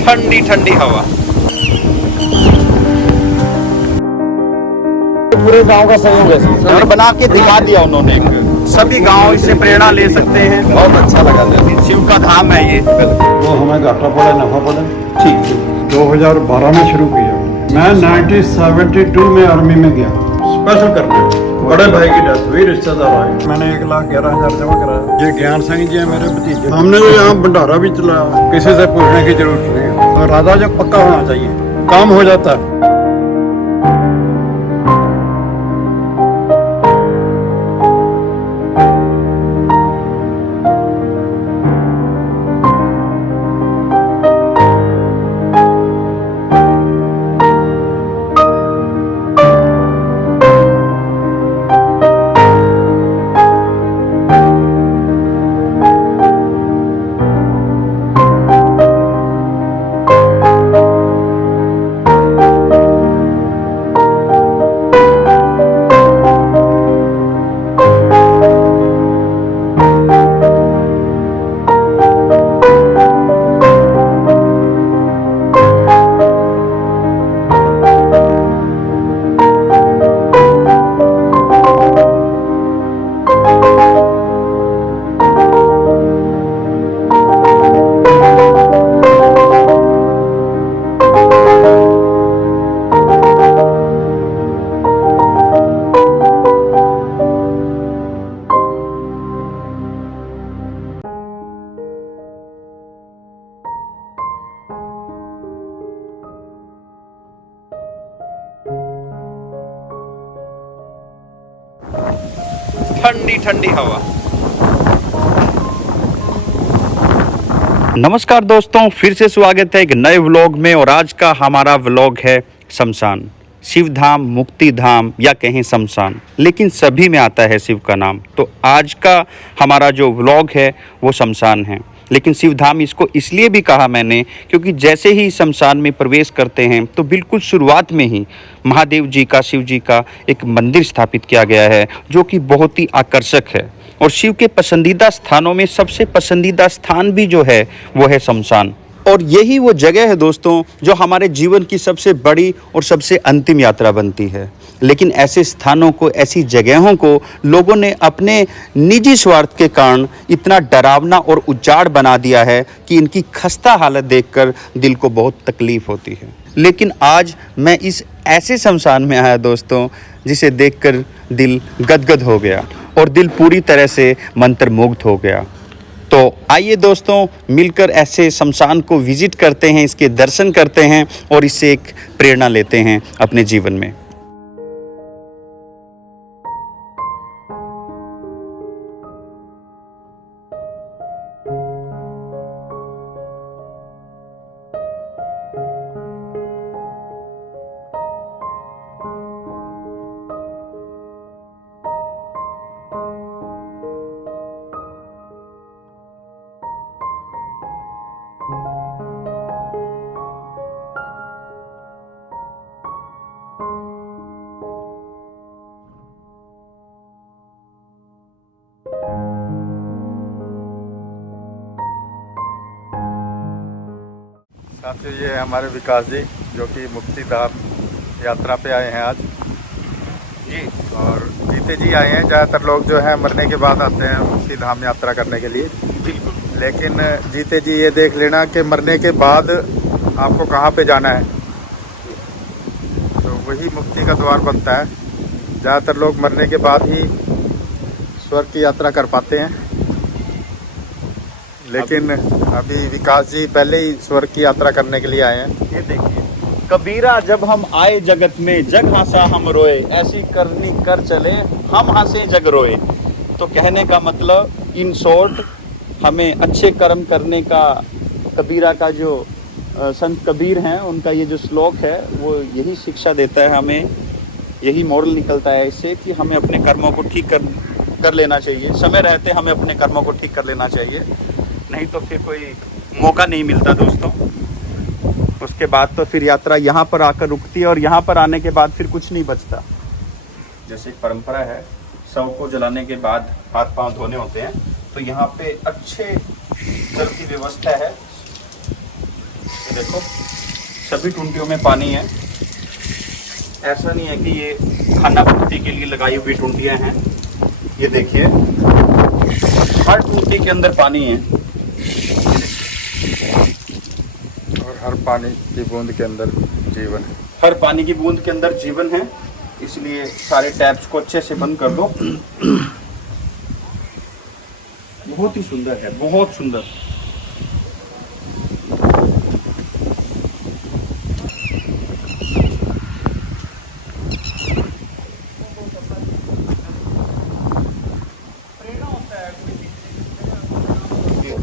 ठंडी ठंडी हवा। पूरे गांव का सहयोग है और बना के दिखा दिया उन्होंने। सभी गांव इससे प्रेरणा ले सकते हैं। बहुत अच्छा लगा था। शिव का धाम है ये। वो हमें घाटा पड़ा नफा पड़ा। ठीक 2012 में शुरू किया। मैं 1972 में आर्मी में गया स्पेशल करने। बड़े भाई की डेथ हुई, रिश्तेदार आए, मैंने 1,11,000 जमा कराया। ये ज्ञान सिंह जी है मेरे भतीजे। हमने जो यहाँ भंडारा भी चलाया, किसी से पूछने की जरूरत नहीं है। तो राधा जब पक्का होना चाहिए, काम हो जाता है। ठंडी ठंडी हवा। नमस्कार दोस्तों, फिर से स्वागत है एक नए व्लॉग में। और आज का हमारा व्लॉग है शमशान, शिव धाम, मुक्ति धाम या कहें शमशान, लेकिन सभी में आता है शिव का नाम। तो आज का हमारा जो व्लॉग है वो शमशान है। लेकिन शिव धाम इसको इसलिए भी कहा मैंने क्योंकि जैसे ही शमशान में प्रवेश करते हैं तो बिल्कुल शुरुआत में ही महादेव जी का, शिव जी का एक मंदिर स्थापित किया गया है जो कि बहुत ही आकर्षक है। और शिव के पसंदीदा स्थानों में सबसे पसंदीदा स्थान भी जो है वो है शमशान। और यही वो जगह है दोस्तों जो हमारे जीवन की सबसे बड़ी और सबसे अंतिम यात्रा बनती है। लेकिन ऐसे स्थानों को, ऐसी जगहों को लोगों ने अपने निजी स्वार्थ के कारण इतना डरावना और उजाड़ बना दिया है कि इनकी खस्ता हालत देखकर दिल को बहुत तकलीफ होती है। लेकिन आज मैं इस ऐसे शमशान में आया दोस्तों जिसे देखकर दिल गदगद हो गया और दिल पूरी तरह से मंत्रमुग्ध हो गया। तो आइए दोस्तों मिलकर ऐसे शमशान को विजिट करते हैं, इसके दर्शन करते हैं और इससे एक प्रेरणा लेते हैं अपने जीवन में। साथियों, ये हमारे विकास जी जो कि मुक्ति धाम यात्रा पे आए हैं आज जी। और जीते जी आए हैं। ज़्यादातर लोग जो है मरने के बाद आते हैं मुक्ति धाम यात्रा करने के लिए। बिल्कुल। लेकिन जीते जी ये देख लेना कि मरने के बाद आपको कहाँ पे जाना है, तो वही मुक्ति का द्वार बनता है। ज़्यादातर लोग मरने के बाद ही स्वर्ग की यात्रा कर पाते हैं। लेकिन अभी विकास जी पहले ही स्वर्ग की यात्रा करने के लिए आए हैं। ये देखिए, कबीरा जब हम आए जगत में, जग हंसा हम रोए, ऐसी करनी कर चले हम हंसे जग रोए। तो कहने का मतलब इन शॉर्ट हमें अच्छे कर्म करने का कबीरा का जो संत कबीर हैं उनका ये जो श्लोक है वो यही शिक्षा देता है हमें। यही मॉरल निकलता है इससे कि हमें अपने कर्मों को ठीक कर लेना चाहिए। समय रहते हमें अपने कर्मों को ठीक कर लेना चाहिए, नहीं तो फिर कोई मौका नहीं मिलता दोस्तों। उसके बाद तो फिर यात्रा यहाँ पर आकर रुकती है और यहाँ पर आने के बाद फिर कुछ नहीं बचता। जैसे परंपरा है, शव को जलाने के बाद हाथ पांव धोने होते हैं, तो यहाँ पे अच्छे जल की व्यवस्था है। देखो सभी टुंटियों में पानी है। ऐसा नहीं है कि ये खाना पूर्ति के लिए लगाई हुई टुंटियां हैं। ये देखिए हर टुंटी के अंदर पानी है और हर पानी की बूंद के अंदर जीवन है। हर पानी की बूंद के अंदर जीवन है, इसलिए सारे टैप्स को अच्छे से बंद कर दो। बहुत ही सुंदर है, बहुत सुंदर।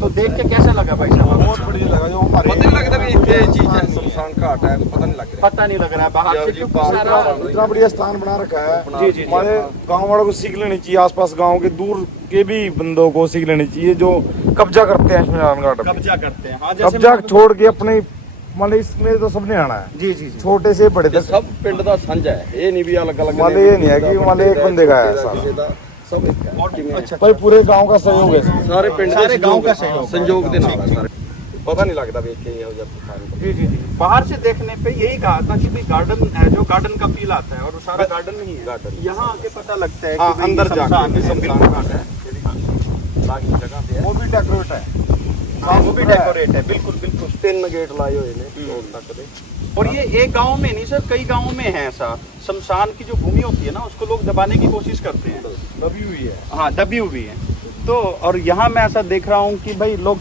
तो देख के कैसा लगा भाई साहब? बहुत बढ़िया लगा जो हमारे पता नहीं लगता भी ये चीज है शमशान घाट है, पता नहीं लग रहा पता नहीं लग रहा है बाहर से क्योंकि सारा इतना बढ़िया स्थान बना रखा है। जी, जी, जी। हमारे गांव वालों को सीख लेनी चाहिए, आसपास गांव के दूर के भी बंदों को सीख लेनी चाहिए जो कब्जा करते हैं शमशान घाट पे। कब्जा करते हैं। हाँ, जैसे कब्जा छोड़ के अपने मान लो इसमें तो सबने आना है, जी जी जी। छोटे से बड़े ये तक। सब पिंड का साझा है, ये नहीं भी अलग अलग मान लो ये नहीं है कि मान लो एक बंदे का है सारा। सब एक है। और अच्छा भाई पूरे गांव का सहयोग है। सारे पिंड सारे दे गांव का संयोग सहयोग। संयोग दे नाल है सारे। पता नहीं लगता भी ये हो जाता है। जी जी जी। बाहर से देखने पे यही कहा था कि भाई गार्डन है, जो गार्डन का फील आता है, और वो सारा गार्डन नहीं है। गार्डन। यहाँ आके पता लगता है हाँ, कि भाई अंदर ये जाके शमशान है, शमशान बिल्कुल। घाट है। बाकी जगह पे है। वो भी डेकोरेट है। हाँ, वो भी डेकोरेट है, बिल्कुल बिल्कुल। 3 गेट लाए हुए ने रोड तक दे। और ये एक गांव में नहीं सर, कई गांवों में है ऐसा। शमशान की जो भूमि होती है ना, उसको लोग दबाने की कोशिश करते हैं। दबी हुई है। हाँ, दबी हुई है। तो और यहाँ मैं ऐसा देख रहा हूँ कि भाई लोग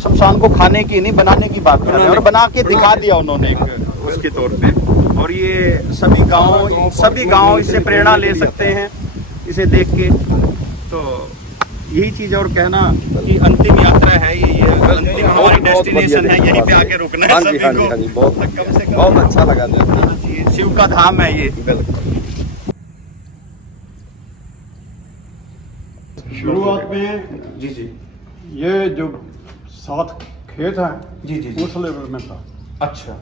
शमशान को खाने की नहीं, बनाने की बात कर रहे हैं, और बना के दिखा दिया उन्होंने एक उसके तौर पे। और ये सभी गांव इससे प्रेरणा ले सकते हैं, इसे देख के। तो यही चीज और कहना कि अंतिम यात्रा है ये अंतिम हमारी डेस्टिनेशन है, यहीं पे आके रुकना है हाँ जी, सभी हाँ जी, को। हाँ जी, बहुत कम से कम बहुत अच्छा लगा जी। शिव का धाम है ये। बिल्कुल। शुरुआत में जी जी ये जो 7 खेत हैं जी जी जी। उस लेवल में था, अच्छा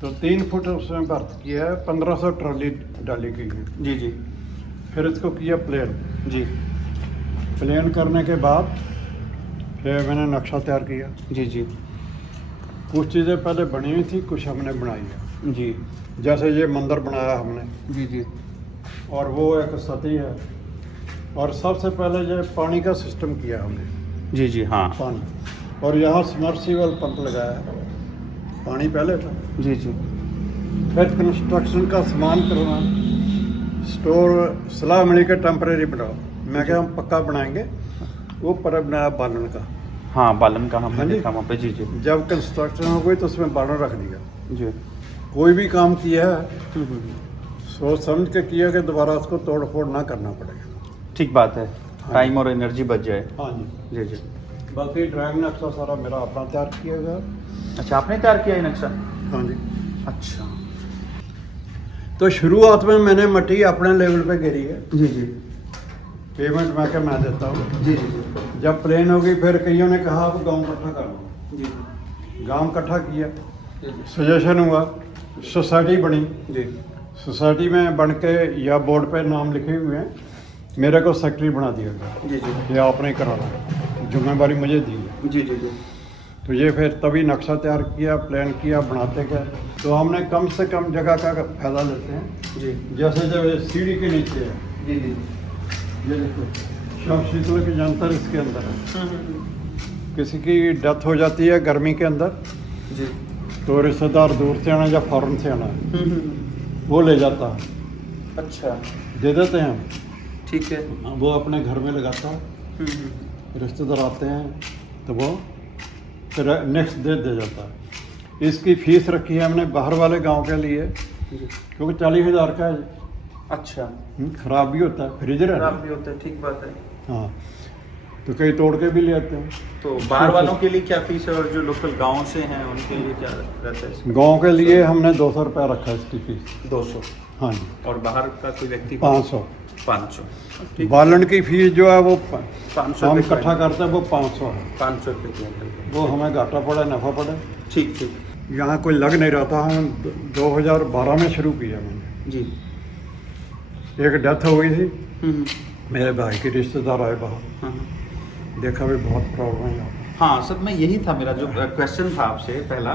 तो 3 फुट उसमें बर्थ किया है, 1500 ट्रॉली डाली गई है। जी जी फिर इसको किया प्लेन। जी प्लेन करने के बाद फिर मैंने नक्शा तैयार किया। जी जी कुछ चीज़ें पहले बनी हुई थी, कुछ हमने बनाई है। जी जैसे ये मंदिर बनाया हमने, जी जी और वो एक सती है। और सबसे पहले ये पानी का सिस्टम किया हमने, जी जी हाँ पानी। और यहाँ समर्सिबल पंप लगाया है, पानी पहले था। जी जी फिर कंस्ट्रक्शन का सामान करना, स्टोर सलाह मिली के टेम्परेरी बनाओ। मैं क्या हम पक्का बनाएंगे, वो पर बनाया बालन का। हाँ, बालन का हमने हाँ जी। देखा वहाँ पे। जी जी जब कंस्ट्रक्शन हो गई तो उसमें बालन रख दिया। जी कोई भी काम किया है सोच समझ के किया कि दोबारा उसको तोड़ फोड़ ना करना पड़ेगा। ठीक बात है, टाइम और एनर्जी बच जाए। हाँ जी। जी जी। बाकी ड्राइंग नक्शा सारा मेरा अपना तैयार किया गया। अच्छा, आपने तैयार किया ये नक्शा? हाँ जी। अच्छा। तो शुरुआत में मैंने मिट्टी अपने लेवल पे गिरी है, जी जी पेमेंट मैं देता हूँ। जी जी जब प्लेन हो गई फिर कईयों ने कहा आप गांव इकट्ठा कर लो। जी गांव इकट्ठा किया, सजेशन हुआ, सोसाइटी बनी। जी सोसाइटी में बन के या बोर्ड पे नाम लिखे हुए हैं, मेरे को सेक्रेटरी बना दिया गया। जी जी ये आपने कराना, जिम्मेवारी मुझे दी है। जी जी जी तो ये फिर तभी नक्शा तैयार किया, प्लान किया, बनाते गए। तो हमने कम से कम जगह का फायदा लेते हैं। जी जैसे जब ये सीढ़ी के नीचे है, जी जी ये देखो शव शीतल के जंतर इसके अंदर है। किसी की डेथ हो जाती है गर्मी के अंदर, जी तो रिश्तेदार दूर से आना या फॉरेन से आना है, वो ले जाता है, अच्छा, दे देते हैं हम। ठीक है। वो अपने घर में लगाता है, रिश्तेदार आते हैं तो वो फिर नेक्स्ट डे दे जाता है। इसकी फीस रखी है हमने बाहर वाले गांव के लिए, क्योंकि 40,000 का है। अच्छा, खराब भी होता है, फ्रिज खराब रहता भी होता है, ठीक बात है। है। हाँ, तो कई तोड़ के भी ले आते हैं। तो बाहर वालों के लिए क्या फीस है, और जो लोकल गांव से हैं उनके लिए क्या रहता है इसका? गांव के लिए हमने 200 रुपया रखा है इसकी फीस। 200, हाँ जी। और बाहर का कोई व्यक्ति 500। 500। बालन की फीस जो है वो 500 हम इकट्ठा करते हैं, वो 500 है। 500 रुपये क्विंटल। वो हमें घाटा पड़ा, नफा पड़ा। ठीक ठीक। यहाँ कोई लग नहीं रहा था। हम 2012 में शुरू किया मैंने। जी। एक डेथ हो गई थी, हम्म, मेरे भाई के रिश्तेदार आए बाहर, हाँ, देखा भी बहुत प्रॉब्लम है यहाँ पे। हाँ सर, मैं यही था मेरा जो क्वेश्चन था आपसे पहला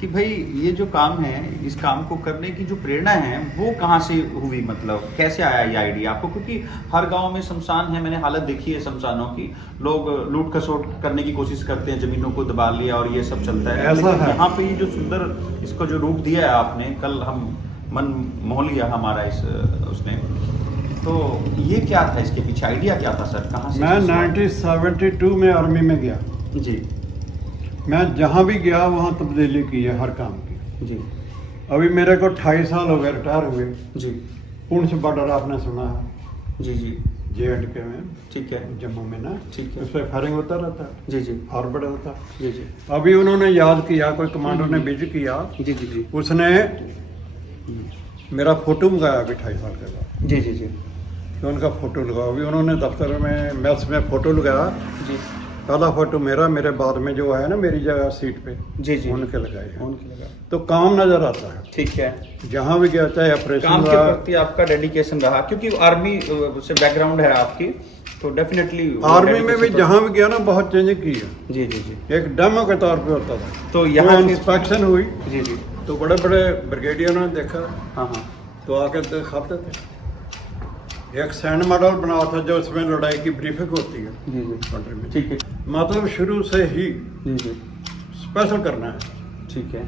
कि भाई ये जो काम है, इस काम को करने की जो प्रेरणा है वो कहाँ से हुई, मतलब कैसे आया ये आइडिया आपको? क्योंकि हर गांव में शमशान है, मैंने हालत देखी है शमशानों की, लोग लूट खसोट करने की कोशिश करते हैं, जमीनों को दबा लिया और ये सब चलता है। ऐसा लेकिन है। यहाँ पे ये जो सुंदर इसको जो रूप दिया है आपने, कल हम मन मोह लिया हमारा इस उसने, तो ये क्या था, इसके पीछे आइडिया क्या था सर, कहाँ से? मैं 1972 में आर्मी में गया। जी मैं जहाँ भी गया वहाँ तब्दीली की है हर काम की। जी अभी मेरे को 28 साल हो गए रिटायर हुए। जी पुंछ बॉर्डर आपने सुना है, जी जी JNK में, ठीक है जम्मू में ना, ठीक है। उस पर फायरिंग होता रहता है, जी जी फॉरवर्ड होता है। जी जी अभी उन्होंने याद किया, कोई कमांडर ने विजिट किया, जी जी जी उसने मेरा फोटो मंगाया अभी 28 साल के बाद, जी जी जी तो उनका फोटो लगाओ। अभी उन्होंने दफ्तर में मैस में फोटो लगाया, जी पहला फोटो मेरा, मेरे बाद में जो है ना मेरी जगह सीट पे, जी जी उनके लगाए हैं। उनके लगा, तो काम नजर आता है ठीक है। जहाँ भी गया, चाहे काम ऑपरेशन के रहा। प्रति आपका डेडिकेशन रहा, क्योंकि आर्मी से बैकग्राउंड है आपकी, तो डेफिनेटली आर्मी में भी जहाँ भी गया ना बहुत चेंज की है। जी जी जी एक डेमो के तौर पे होता था, तो यहाँ फिर- इंस्पेक्शन हुई जी जी तो बड़े बड़े ब्रिगेडियरों ने देखा, हाँ हाँ तो आके दिखाते थे। एक सैंड मॉडल बना था जो उसमें लड़ाई की ब्रीफिंग होती है जी जी कंट्री में, ठीक है मतलब शुरू से ही जी जी स्पेशल करना है। ठीक है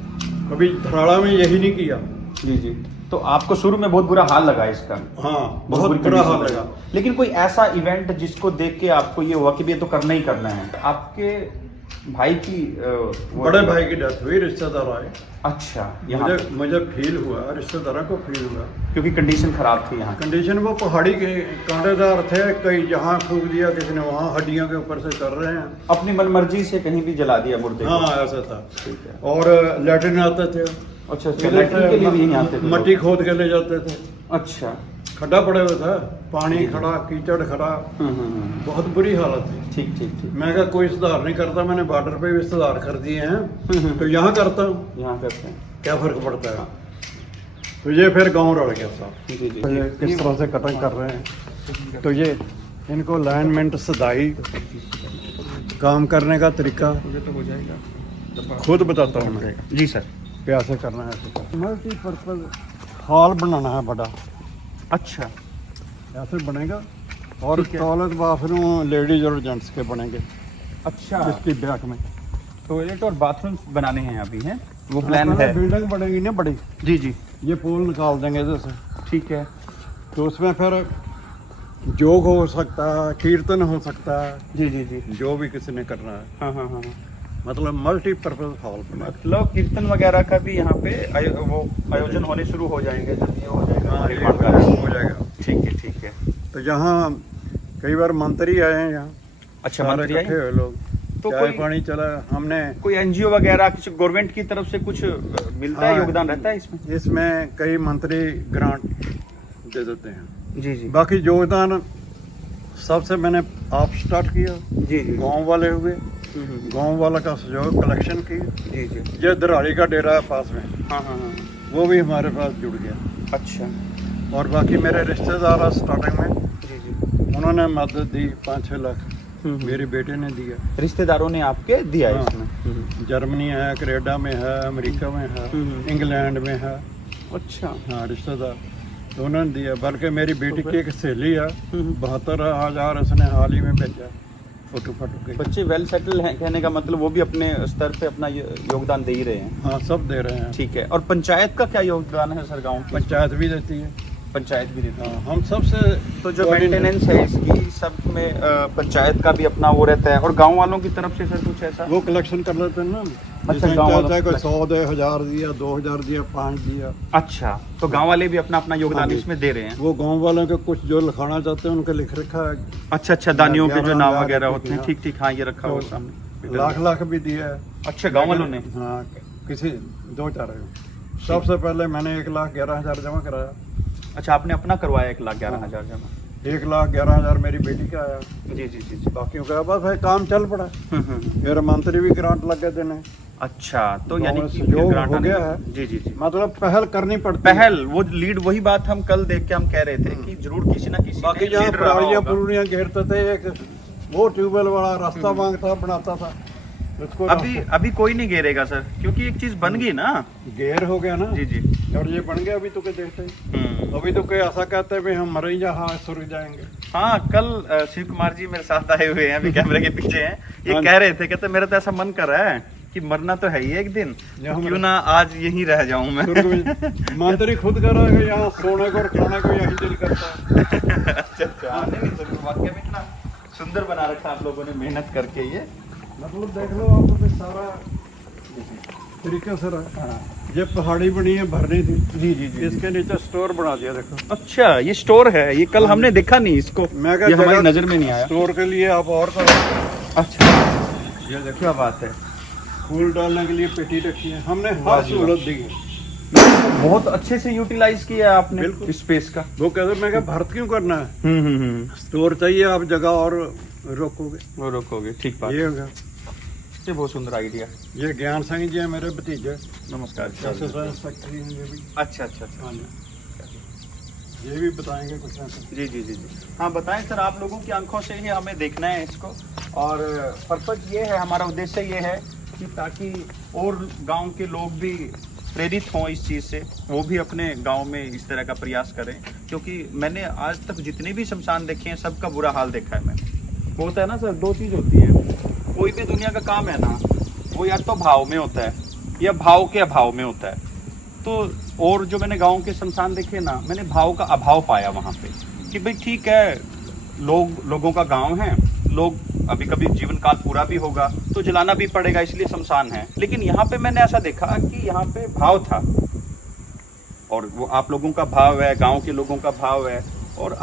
अभी धराड़ा में यही नहीं किया। जी जी। तो आपको शुरू में बहुत बुरा हाल लगा इसका? हाँ, बुरी बहुत बुरा condition हाल लगा। लेकिन कोई ऐसा इवेंट जिसको देख के आपको ये हुआ कि भी ये तो करना ही करना है? आपके भाई की वो- बड़े भाई की डेथ हुई, रिश्तेदार आए, अच्छा, यहाँ पे? मुझे फील हुआ, रिश्तेदारों को फील हुआ। क्योंकि कंडीशन खराब थी यहाँ की। कंडीशन वो पहाड़ी के कांटेदार थे, कई जहाँ फूक दिया, किसी ने वहाँ हड्डियों के ऊपर से कर रहे हैं। अपनी मनमर्जी से कहीं भी जला दिया मुर्दे को? हाँ, ऐसा था। ठीक है। और लैट्रिन आते थे, अच्छा, लैट्रिन के लिए भी यहीं आते थे? मट्टी खोद के ले जाते थे, अच्छा। खड्डा पड़े हुए था, पानी जी। खड़ा, कीचड़ खड़ा, हम्म। बहुत बुरी हालत थी। ठीक ठीक ठीक। मैं कहा कोई सुधार नहीं करता, मैंने बॉर्डर पे भी सुधार कर दिए हैं, तो यहाँ करता हूँ, यहाँ करते हैं। क्या फर्क पड़ता है। तो ये फिर गाँव रड़ गया साहब। जी जी। तो ये किस तरह से कटिंग कर रहे हैं, तो ये इनको अलाइनमेंट, सदाई, काम करने का तरीका मुझे तो हो जाएगा। खुद बताता हूँ मैं, जी सर। कैसे करना है, ऐसे करना। मल्टीपर्पज हॉल बनाना है बड़ा, अच्छा ऐसे बनेगा, और ठीक है। टॉयलेट बाथरूम लेडीज और जेंट्स के बनेंगे अच्छा। इसकी बैक में। टॉयलेट और बाथरूम बनाने हैं अभी, हैं वो प्लान है? बिल्डिंग बनेगी ना बड़ी, जी जी ये पोल निकाल देंगे जैसे, ठीक है। तो उसमें फिर जोग हो सकता है, कीर्तन हो सकता है, जी जी जी। जो भी किसी ने करना है, हाँ हाँ हाँ। मतलब मल्टीपर्पज हॉल बना। मतलब कीर्तन वगैरह का भी यहाँ पे वो आयोजन होने शुरू हो जाएंगे जब ये हो जाएगा हाँ, ये निर्माण कार्य। हो जाएगा। ठीक है ठीक है। तो यहाँ कई बार मंत्री आए हैं, यहाँ अच्छा, सारे मंत्री इकट्ठे आए? हुए लोग, तो चाय कोई पानी चला, हमने कोई एनजीओ वगैरह किसी गवर्नमेंट की तरफ से कुछ मिलता है, हाँ। योगदान रहता है इसमें? इसमें कई मंत्री ग्रांट दे देते हैं। जी जी बाकी योगदान सबसे मैंने आप स्टार्ट किया, जी जी। गांव वाले हुए, हम्म। गांव वाला का सहयोग कलेक्शन की। जी जी। ये दराड़ी का डेरा है पास में, हाँ हाँ हाँ। वो भी हमारे पास जुड़ गया। अच्छा। और बाकी मेरे रिश्तेदार स्टार्टिंग में जी जी। उन्होंने मदद दी, 5-6 लाख हम्म। मेरे बेटे ने दिया। रिश्तेदारों ने आपके दिया हाँ। इसमें? जर्मनी है, कनाडा में है, अमेरिका में है, इंग्लैंड में है। अच्छा। हाँ, रिश्तेदार तो उन्होंने दिया। बल्कि मेरी बेटी की एक सहेली है, 72,000 उसने हाल ही में भेजा, फोटो फोटो के। बच्चे वेल सेटल हैं, कहने का मतलब वो भी अपने स्तर पे अपना योगदान दे ही रहे हैं। हाँ, सब दे रहे हैं। ठीक है। और पंचायत का क्या योगदान है सर गाँव की? पंचायत भी देती है। पंचायत भी देती है। हाँ, हम सबसे तो जो मेंटेनेंस है इसकी सब में पंचायत का भी अपना वो रहता है, और गांव वालों की तरफ से सर कुछ ऐसा? वो कलेक्शन कर लेते हैं ना। अच्छा, जैसे गाँव वालों चाहे कोई collection। 100 दे, 1000 दिया, 2000 दिया, 5 दिया। अच्छा, तो गांव वाले भी अपना अपना योगदान हाँ जी। इसमें दे रहे हैं? वो गांव वालों के कुछ जो लिखाना चाहते हैं उनके लिख रखा है। अच्छा अच्छा, दानियों के जो नाम 11,000 वगैरह होते हैं, हाँ। ठीक ठीक, हाँ ये रखा हुआ तो सामने। लाख लाख भी दिया है। अच्छा, गांव वालों ने? हाँ, किसी 2-4 सबसे पहले मैंने 1,11,000 जमा कराया। अच्छा, आपने अपना करवाया 1,11,000 जमा? 1,11,000 मेरी बेटी का आया, जी जी जी जी। बाकियों का बस है, काम चल पड़ा। फिर मंत्री भी ग्रांट लग गए देने। अच्छा, तो गाँव यानी में कि सहयोग ग्रांट हो आने गया लगा। है। जी जी जी। मतलब पहल करनी पड़ती है। पहल, वो लीड, वही बात हम कल देख के हम कह रहे थे कि जरूर किसी ना किसी बाकी ने जहाँ lead रहा पुरानियाँ होगा। पुरानियाँ घेरते थे, एक वो ट्यूबवेल वाला रास्ता मांगता बनाता था, इसको अभी कोई नहीं घेरेगा सर, क्योंकि एक चीज बन गई ना। घेर हो गया ना जी जी। और ये बन गया अभी तो के देखते हैं। अभी तो कोई ऐसा कहते हैं भी हम मर ही जहाँ सुर जाएंगे। हाँ, कल शिव कुमार जी मेरे साथ आए हुए हैं, अभी कैमरे के पीछे हैं। ये हाँ। कह रहे थे, कहते मेरा तो ऐसा मन कर रहा है कि मरना तो है ही एक दिन, यहाँ क्यों ना आज यहीं रह जाऊं मैं। सुर्ग में मंत्री खुद कर रहा है कि यहाँ सोने को और खाने को यही दिल करता है। अच्छा, हाँ, नहीं, सर, वाकई में इतना सुंदर बना रखा आप लोगों ने मेहनत करके ये। मतलब देख लो आप तो सारा तरीके से रहा। ये पहाड़ी बनी है, भरनी थी। जी जी जी। इसके नीचे स्टोर बना दिया देखो। अच्छा, ये स्टोर है, ये कल हमने देखा नहीं इसको, मैं ये हमारी जगह नजर में नहीं आया। स्टोर के लिए आप और करो। अच्छा, ये देखो क्या बात है। फूल डालने के लिए पेटी रखी है हमने, वाह हर जी वाह। सहूलत दी है। बहुत अच्छे से यूटिलाइज किया है आपने बिल्कुल। स्पेस का। वो कहते मैं क्या भरत क्यों करना है, हम्म। स्टोर चाहिए आप जगह और रोकोगे। वो रोकोगे, ठीक बात। ये हो गया। ये बहुत सुंदर आइडिया। ये ज्ञान सिंह जी है मेरे भतीजे, नमस्कार। एक्सरसाइज फैक्ट्री है ये भी। अच्छा अच्छा अच्छा। हाँ जी। ये भी बताएंगे कुछ ऐसा। जी जी जी जी। हाँ बताएं सर, आप लोगों की आंखों से ही हमें देखना है इसको, और पर्पज ये है, हमारा उद्देश्य ये है कि ताकि और गांव के लोग भी प्रेरित हों इस चीज़ से, वो भी अपने गांव में इस तरह का प्रयास करें। क्योंकि मैंने आज तक जितने भी शमशान देखे हैं सबका बुरा हाल देखा है मैंने। वो होता है ना सर, दो चीज़ होती है, कोई भी दुनिया का काम है ना, वो या तो भाव में होता है या भाव के अभाव में होता है। तो और जो मैंने गांव के शमशान देखे ना, मैंने भाव का अभाव पाया वहाँ पे, कि भाई ठीक है, लोगों का गांव है, लोग अभी कभी जीवन काल पूरा भी होगा तो जलाना भी पड़ेगा, इसलिए शमशान है। लेकिन यहाँ पे मैंने ऐसा देखा कि यहाँ पे भाव था, और वो आप लोगों का भाव है, गांव के लोगों का भाव है, और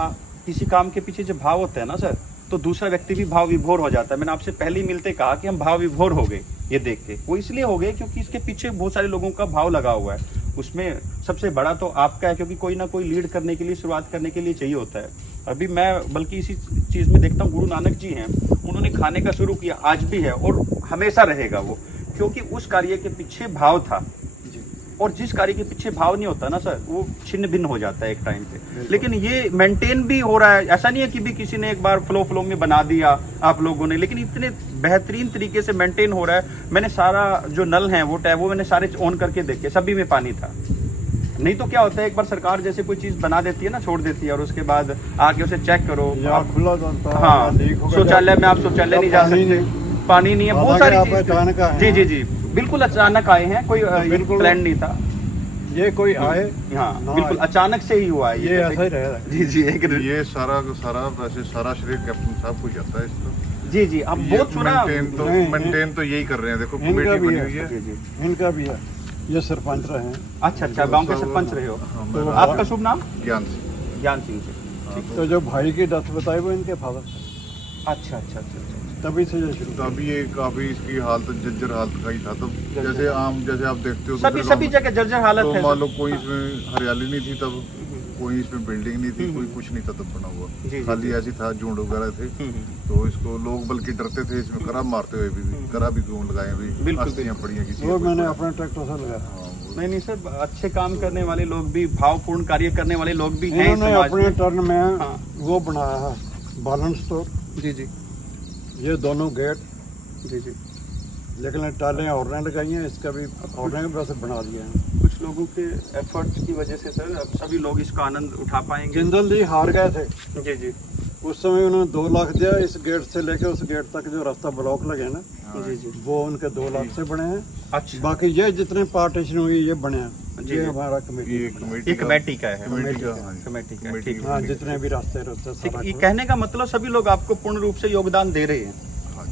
किसी काम के पीछे जब भाव होता है ना सर, तो दूसरा व्यक्ति भी भाव विभोर हो जाता है। मैंने आपसे पहले ही मिलते कहा कि हम भाव विभोर हो गए ये देख के। वो इसलिए हो गए क्योंकि इसके पीछे बहुत सारे लोगों का भाव लगा हुआ है। उसमें सबसे बड़ा तो आपका है, क्योंकि कोई ना कोई लीड करने के लिए, शुरुआत करने के लिए चाहिए होता है। अभी मैं बल्कि इसी चीज़ में देखता हूँ, गुरु नानक जी हैं, उन्होंने खाने का शुरू किया, आज भी है और हमेशा रहेगा वो, क्योंकि उस कार्य के पीछे भाव था। और जिस कार्य के पीछे भाव नहीं होता ना सर, वो छिन्न भिन्न हो जाता है एक टाइम पे। लेकिन ये मेंटेन भी हो रहा है, ऐसा नहीं है कि भी किसी ने एक बार फ्लो में बना दिया आप लोगों ने, लेकिन इतने बेहतरीन तरीके से मेंटेन हो रहा है। मैंने सारा जो नल है वो टैब, वो मैंने सारे ऑन करके देखे, सभी में पानी था। नहीं तो क्या होता है, एक बार सरकार जैसे कोई चीज बना देती है ना, छोड़ देती है, और उसके बाद आके उसे चेक करो, आप खुला जानता है। हाँ, लीक होगा, शौचालय में आप शौचालय नहीं जा सकते, पानी नहीं है, बहुत सारी अचानक आए चीज। जी हैं। जी जी, बिल्कुल अचानक आए हैं, कोई बिल्कुल प्लान नहीं था। ये कोई आए हाँ, ना बिल्कुल आए। अचानक से ही हुआ है ये ऐसा ही रहेगा। जी जी एक ये सारा वैसे सारा श्रेय कैप्टन साहब को जाता है इसको। जी जी, अब बहुत सुना। नहीं, मेंटेन तो यही कर रहे हैं। देखो इनका कमेटी भी बनी है। हुई है। जी जी। इनका भी है, ये सरपंच रहे हैं। अच्छा अच्छा, गांव के सरपंच रहे हो। हाँ, तो मैं आपका शुभ नाम? ज्ञान से। ज्ञान सिंह जी। तो जो भाई की डेथ बताई वो इनके फादर थे, अच्छा अच्छा अच्छा अच्छा। तभी से ये शुरू तो अभी ये काफी इसकी हालत जर्जर हालत का ही था। तो जैसे जैसे आप देखते हो सभी दूसरे सभी गाँव में, जगह जर्जर हालत तो है। मान लो कोई इसमें हरियाली नहीं थी तब, कोई इसमें बिल्डिंग नहीं थी, कोई कुछ नहीं था तब बना हुआ, जी, खाली ऐसी था, झुंड वगैरह थे। तो इसको लोग बल्कि डरते थे इसमें करा मारते हुए भी, करा भी क्यों लगाए अभी, बिल्कुल, अस्थियां पड़ी हैं किसी वो की। मैंने अपने ट्रैक्टर से लगाया। हाँ, वो- नहीं नहीं सर, अच्छे काम करने वाले लोग भी, भावपूर्ण कार्य करने वाले लोग भी हैं इन्होंने समाज अपने में। टर्न में हाँ। वो बनाया है बालन स्टोर, जी जी ये दोनों गेट, जी जी। लेकिन टालें और ने लगाई हैं, इसका भी और ने वैसे बना दिया है। कुछ लोगों के एफर्ट्स की वजह से सर अब सभी लोग इसका आनंद उठा पाएंगे। जिंदल जी हार गए थे, जी जी उस समय उन्होंने 2 लाख दिया। इस गेट से लेके उस गेट तक जो रास्ता ब्लॉक लगे ना, जी जी। वो उनके 2 लाख से बने हैं। अच्छा, बाकी ये जितने पार्टीशन हुई ये बने हैं, जी, ये जी। हमारा कमेटी ये बना। कमेटी ये कमेटी का है। कमेटी का, हाँ जी। कमेटी का, कमेटी ठीक का। हाँ, जितने भी रास्ते ठीक। सारा ये कुछ। कहने का मतलब सभी लोग आपको पूर्ण रूप से योगदान दे रहे हैं।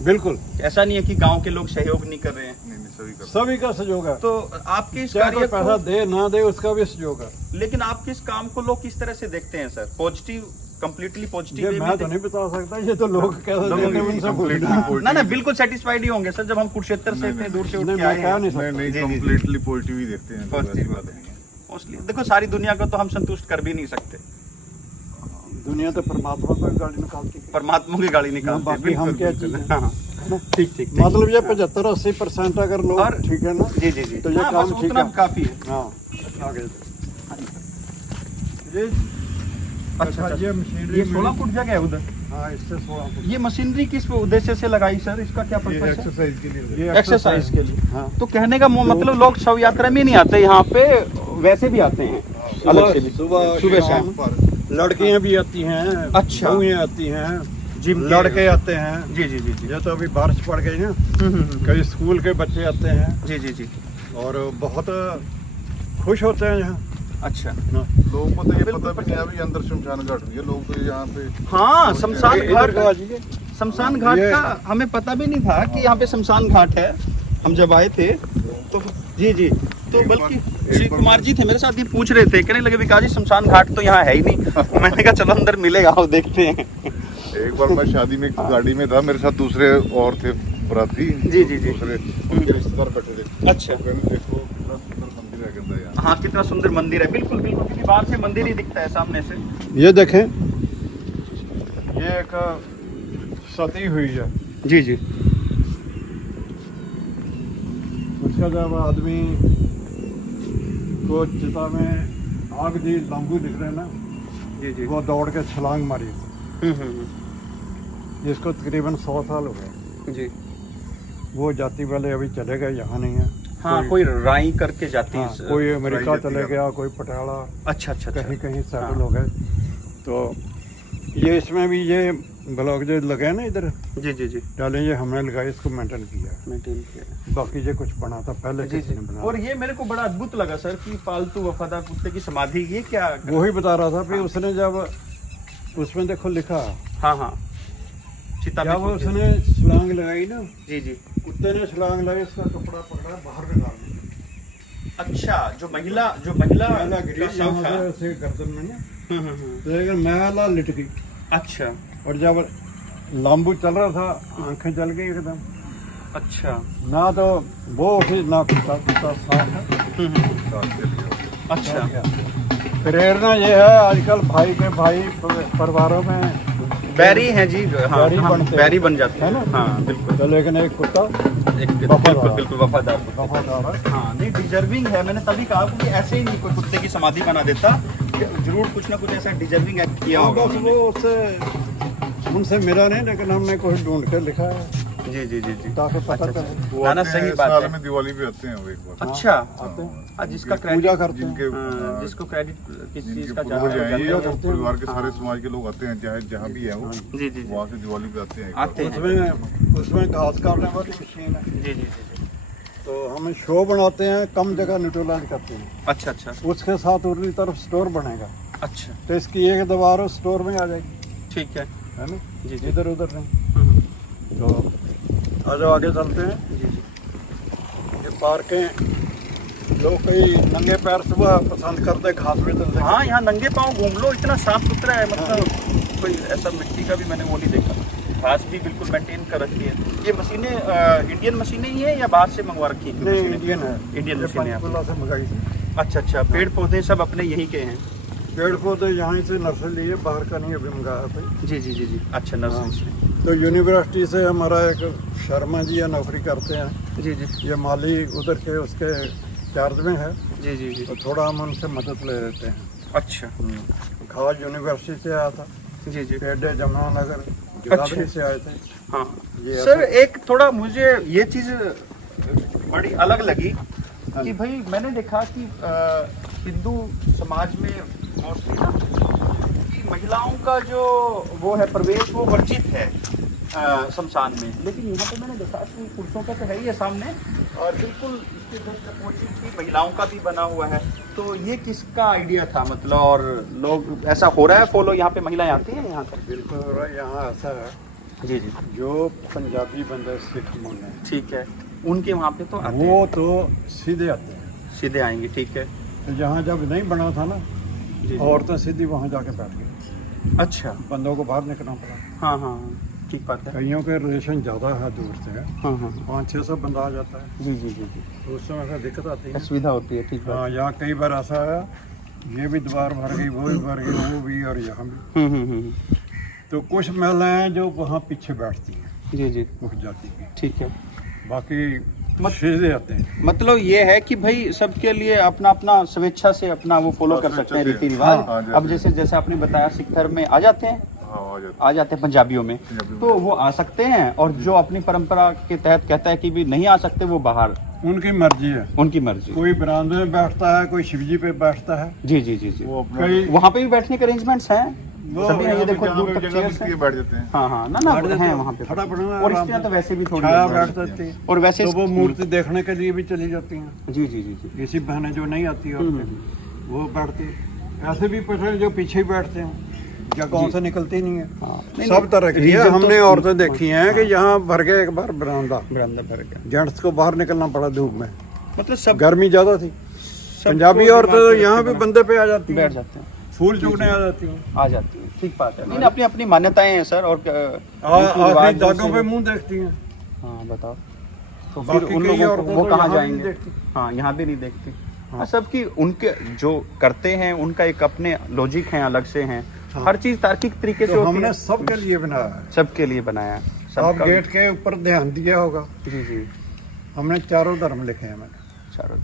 बिल्कुल, ऐसा नहीं है कि गांव के लोग सहयोग नहीं कर रहे हैं। नहीं, सभी का। सभी का सहयोग है। तो आपके इस चाहे कार्य कोई पैसा को, दे ना दे उसका भी सहयोग है। लेकिन आपके इस काम को लोग किस तरह से देखते हैं सर? पॉजिटिव, कंप्लीटली ये पॉजिटिव वे मैं में तो नहीं बता सकता, ये तो लोग कैसे लोगों देते हैं की उनसे completely पूछना। positive। ना ना, बिल्कुल सेटिस्फाइड ही होंगे सर, जब हम कुरुक्षेत्र से इतने दूर से उठ नहीं, के मैं आए कह हैं। नहीं नहीं सकता। नहीं, जी, जी, जी। कम्प्लीटली पॉजिटिव ही देखते हैं। Positive ऐसी बात बात नहीं है। मोस्टली देखो, सारी दुनिया को तो हम संतुष्ट कर भी नहीं सकते। दुनिया तो परमात्मा को गाड़ी निकालती है। परमात्मा की गाड़ी निकालते हैं। बाकी हम बिल्कुल, क्या बिल्कुल। चीज़ हैं? हाँ, हाँ। ठीक ठीक ठीक। मतलब ये 75-80% अगर लोग और- ठीक है ना, जी जी जी, तो ये हाँ, काम बस ठीक उतना है। काफी है। हाँ, आगे ये अच्छा, ये ये मशीनरी 16 फुट जगह है उधर। हाँ, इससे 16 फुट। ये मशीनरी किस उद्देश्य से लगाई सर, इसका क्या ये पर्पस है? एक्सरसाइज के लिए ये एक्सरसाइज के लिए। हाँ। तो कहने का मतलब लोग शव यात्रा में नहीं आते यहाँ पे, वैसे भी आते हैं अलग से भी। सुबह शाम लड़कियां भी आती हैं, अच्छा। बहुएं आती हैं, जिम के- लड़के आते हैं। जी जी जी जी। ये तो अभी बारिश पड़ गई ना, कई स्कूल के बच्चे आते हैं जी जी जी। और बहुत खुश होते हैं यहाँ। अच्छा। लोगों को तो ये पता भी नहीं अभी अंदर शमशान घाट भी है, लोग तो यहाँ पे हाँ, शमशान इधर घाट, को आ जाइए। शमशान घाट ये- का हमें पता भी नहीं था कि यहाँ पे शमशान घाट है। हम जब आए थे तो जी जी, तो बल्कि श्री कुमार जी थे मेरे साथ, ये पूछ रहे थे, कहने लगे विकास जी शमशान घाट तो यहाँ है ही नहीं। मैंने कहा चलो अंदर मिलेगा, वो देखते हैं। एक बार मैं शादी में गाड़ी में था, मेरे साथ दूसरे और थे बराती। जी, जी, जी। दूसरे उनके रिश्तेदार बैठे थे। अच्छा। कहने देखो कितना सुंदर मंदिर है कहता है यहाँ। हाँ, कितना सुंदर मंदिर है। बिल्कुल बिल्कुल, क्योंकि बाहर से मंदिर ही दिखता है, सामने से। ये देखें, ये एक सती हुई है। जी जी। उसका जब आदमी को चिता में आग दी, लंबू दिख रहे हैं ना, जी जी। वो दौड़ के छलांग मारी। हम्म। इसको तकरीबन 100 साल हो गए। जी। वो जाति वाले अभी चले गए, यहाँ नहीं है। हाँ, कोई राई करके जाती हाँ, है। कोई अमेरिका राई चले जाति गया, कोई पटियाला, अच्छा अच्छा अच्छा। कहीं कहीं सेटल हाँ। हो गए। तो ये इसमें भी ये ब्लॉग जो लगे हैं ना इधर जी जी जी। डाले, ये हमने लगाए, इसको मेंटेन किया। मेंटेन किया। बाकी ये कुछ बना था पहले, जी किसी जी। ने बनाया। और ये मेरे को बड़ा अद्भुत लगा सर कि पालतू वफादार कुत्ते की समाधि, ये क्या? वही बता रहा था, फिर उसने जब उसमें देखो लिखा, हाँ हाँ, चिता जब में। उसने छलांग लगाई ना, जी जी। कुत्ते ने छलांग लगाई, इसका कपड़ा पकड़ा, बाहर निकाल दिया। अच्छा, जो महिला महिला गिरी का शव यहाँ था। से ऐसे गर्दन में ना, हम्म। तो लेकिन महिला लिट गई। अच्छा और जब लंबू चल रहा था, आंखें जल गई एकदम। अच्छा। ना तो वो उठी, ना कुत्ता साफ है। साथ के लिए। अच्छा। प्रेरणा ये है आजकल भाई के भाई परिवारों में बैरी हैं जी, हाँ, बैरी हाँ, बनते हैं। बैरी बन जाते हैं है ना? हाँ बिल्कुल। तो लेकिन एक कुत्ता एक वफादार। बिल्कुल बिल्कुल वफादार। वफादार है। हाँ, नहीं डिजर्विंग है। मैंने तभी कहा कि ऐसे ही नहीं कोई कुत्ते की समाधि बना देता, जरूर कुछ ना कुछ ऐसा डिजर्विंग एक्ट किया होगा बस उन्होंने। वो उससे उनसे मिला नहीं, लेकिन हमने कुछ ढूंढ कर लिखा है जी जी जी जी। ताकि पता अच्छा, चले। वो ना, ना, आते सही हैं, बात साल है। में दिवाली पे आते हैं वो एक बार। अच्छा। आते हैं, आज जिसका पूजा क्रेडिट, करते हैं। जिनके हाँ, जिसको क्रेडिट किस चीज जिनके का पूर्वज ज्यादा हैं, ये जाता है। वो परिवार के सारे समाज के लोग आते हैं, चाहे जहाँ भी है वो, जी जी जी। वहाँ से दिवाली पे आते हैं। आते हैं। उसमें घास काटने वाली मशीन है, जी जी जी। तो हम शो बनाते हैं, कम जगह न्यूट्रलाइज करते हैं। अच्छा अच्छा उसके साथ उर्ली तरफ स्टोर बनेगा, अच्छा। तो इसकी एक दीवार स्टोर में आ जाएगी, ठीक है। है ना? जी जी। इधर उधर नहीं। हम्म, तो आज आगे चलते हैं। जी जी। ये पार्कें लोग कई नंगे पैर सुबह पसंद करते, घास में चलते। हाँ, यहाँ नंगे पाँव घूम लो, इतना साफ सुथरा है। मतलब कोई ऐसा मिट्टी का भी मैंने वो नहीं देखा। घास भी बिल्कुल मेंटेन कर रखी है। ये मशीनें इंडियन मशीनें ही है या बाहर से मंगवा रखी है? नहीं, इंडियन है। इंडियन ये मशीनें हैं। पंचकुला से मंगाई थी। अच्छा अच्छा। पेड़ पौधे सब अपने यहीं के हैं? पेड़ पौधे यहाँ से नर्सरी लिए, बाहर का नहीं अभी मंगाया था। जी जी जी जी। अच्छा, नर्सरी से। तो यूनिवर्सिटी से हमारा एक शर्मा जी या नौकरी करते हैं, जी जी ये माली उधर के उसके चार्ज में है, जी जी जी। तो थोड़ा हम उनसे मदद ले लेते हैं। अच्छा। खास यूनिवर्सिटी से आया था, जी जी। पेडे जमुनानगर जगाधरी से आए थे। हाँ ये सर, एक थोड़ा मुझे ये चीज़ बड़ी अलग लगी हाँ। कि भाई मैंने देखा कि हिंदू समाज में मोस्टली ना कि महिलाओं का जो वो है प्रवेश, वो वर्जित है शमशान में। लेकिन यहाँ पे मैंने देखा कि पुरुषों का तो है ही है सामने, और बिल्कुल इसके जस्ट अपोजिट की महिलाओं का भी बना हुआ है। तो ये किसका आइडिया था मतलब, और लोग ऐसा हो रहा है फॉलो, यहाँ पे महिलाएं आती हैं यहाँ पर? बिल्कुल हो रहा है। यहाँ ऐसा है, जी जी। जो पंजाबी बंदे सिख मुंडे हैं, ठीक है, उनके वहाँ पे तो आते हैं, वो तो सीधे आते हैं। सीधे आएंगे। ठीक है। तो जहाँ जब नहीं बना था ना, जी। औरतें सीधी वहाँ जाके बैठ गई, अच्छा। बंदों को बाहर निकलना पड़ा। हाँ हाँ, ठीक बात है। कईयों के रिलेशन ज़्यादा है, दूर से है, हाँ हाँ 500-600 बंदा आ जाता है, जी जी जी जी। तो उस समय फिर दिक्कत आती है। असुविधा होती है। ठीक बात। हाँ, यहाँ कई बार ऐसा आया, ये भी दीवार भर गई, वो भी भर गई, वो भी, और यहाँ भी। हम्म। तो कुछ महिलाएं हैं जो वहाँ पीछे बैठती हैं, जी जी। उठ जाती हैं, ठीक है। बाकी सीधे आते हैं। मतलब ये है कि भाई सबके लिए अपना अपना स्वेच्छा से अपना वो फॉलो कर सकते हैं रीति रिवाज। हाँ, अब जैसे जैसे आपने बताया सिख धर्म में आ जाते हैं, हाँ, आ जाते हैं पंजाबियों में, तो वो आ सकते हैं, और जो अपनी परंपरा के तहत कहता है कि भी नहीं आ सकते वो बाहर, उनकी मर्जी है। उनकी मर्जी। कोई बरामदे में बैठता है, कोई शिवजी पे बैठता है। जी जी जी जी। कई वहाँ पे भी बैठने के अरेंजमेंट्स हैं, वो सभी हैं, ये देखो जहाँ दूर पे तक जगह चेयर्स मिलती है हैं। बैठ जाते हैं। हाँ हाँ ना बैठ जाते हैं हैं, वहाँ पे खड़ा पड़ा और स्त्रियाँ तो वैसे भी थोड़ी छाया बैठ बैठ जाती सकती हैं। है। और वैसे तो वो मूर्ति देखने के लिए भी चली जाती हैं। जी जी जी जी। किसी बहनें जो नहीं आती है वो बैठती है। ऐसे भी पता जो पीछे ही बैठते हैं, जगहों से निकलती नहीं है। नहीं, सब तरह की है। रीजन तो- हमने औरतें देखी हैं कि यहाँ भर गए एक बार बरामदा, बरामदा भर गया, जेंट्स को बाहर निकलना पड़ा धूप में, मतलब सब गर्मी ज्यादा थी। सबको पंजाबी औरतें तो दिमाग पे यहाँ रख भी के बंदे पे आ जाती बैठ हैं, जाते हैं, फूल चूकने आ जाती हैं, आ जाती है। ठीक बात है। नहीं अपनी अपनी मान्यताएं हैं सर, और आखिरी दागों पे मुंह देखती हैं। हाँ बताओ, तो फिर बाकी उन कई लोगों को औरतें वो तो कहाँ यहाँ भी नहीं जाएंगे? देखती। हाँ यहाँ भी नहीं देखती। हाँ सबकी उनके जो करते हैं उनका एक अपने लॉजिक हैं, अलग से हैं। हाँ। हर चीज तार्किक तरीके से तो होती हमने है, सबके लिए बनाया है। सबके लिए बनाया है। आप सबका गेट के ऊपर ध्यान दिया होगा, जी जी हमने चारों धर्म लिखे हैं मैंने, चारों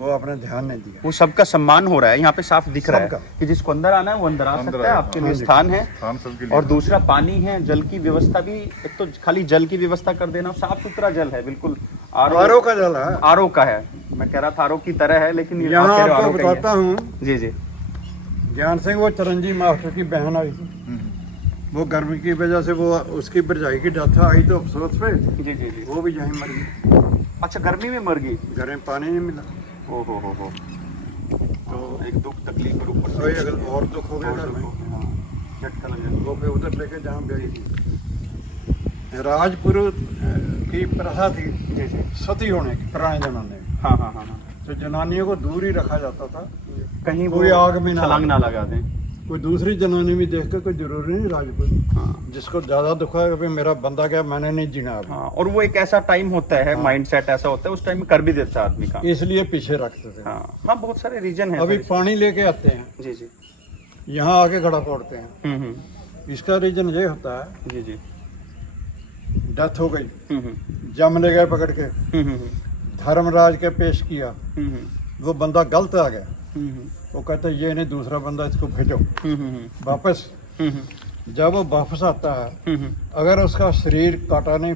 वो आपने ध्यान नहीं दिया। वो सबका सम्मान हो रहा है, यहाँ पे साफ दिख रहा है सबका। कि जिसको अंदर आना है वो अंदर आ सकता है, आपके लिए हाँ जी। स्थान है। स्थान सबके लिए। और दूसरा पानी है, जल की व्यवस्था भी, एक तो खाली जल की व्यवस्था कर देना, साफ सुथरा जल है बिल्कुल। आरओ का जल है। आरओ का है, मैं कह रहा था आरओ की तरह है, लेकिन ये यहाँ आप कह रहे हो आपको RO का ही है। बताता हूँ, जी जी ज्ञान सिंह वो चरंजी मास्टर की बहन आई थी, वो गर्मी की वजह से वो उसकी भरजाई की डेथ आई तो अफसोस पे जी जी जी। वो भी यहीं मर गई। अच्छा गर्मी में मर गई? घर में पानी नहीं मिला ओ हो। तो एक दुख तकलीफ और ऊपर कोई से अगर और दुख हो गया घर में, झटका लग जाता। वो फिर उधर लेके जहाँ ब्याई थी। राजपुर की प्रथा थी जी जी। सती होने की पुराने जमाने में, हाँ हाँ हाँ हाँ। तो जनानियों को दूर ही रखा जाता था। कहीं कोई वो आग में ना छलांग ना लगा दें। कोई दूसरी जनानी भी देख कर कोई जरूरी नहीं राजपुर, हाँ जिसको ज्यादा दुख है कि भाई मेरा बंदा क्या, मैंने नहीं जीना अब। हाँ, और वो एक ऐसा टाइम होता है, माइंड सेट ऐसा होता है, उस टाइम में कर भी देता है आदमी काम। इसलिए पीछे रखते थे। हाँ हाँ, बहुत सारे रीजन है अभी सर पानी लेके आते हैं, इसमें। जी जी। यहाँ आके घड़ा फोड़ते हैं। इसका रीजन ये होता है, जी जी। डेथ हो गई, हम्म जम ले गए पकड़ के, हम्म धर्मराज के पेश किया, हम्म वो बंदा गलत आ गया, हम्म वो कहते ये नहीं दूसरा बंदा, इसको भेजो हम्म वापस। जब वो वापस आता है, अगर उसका शरीर काटा नहीं,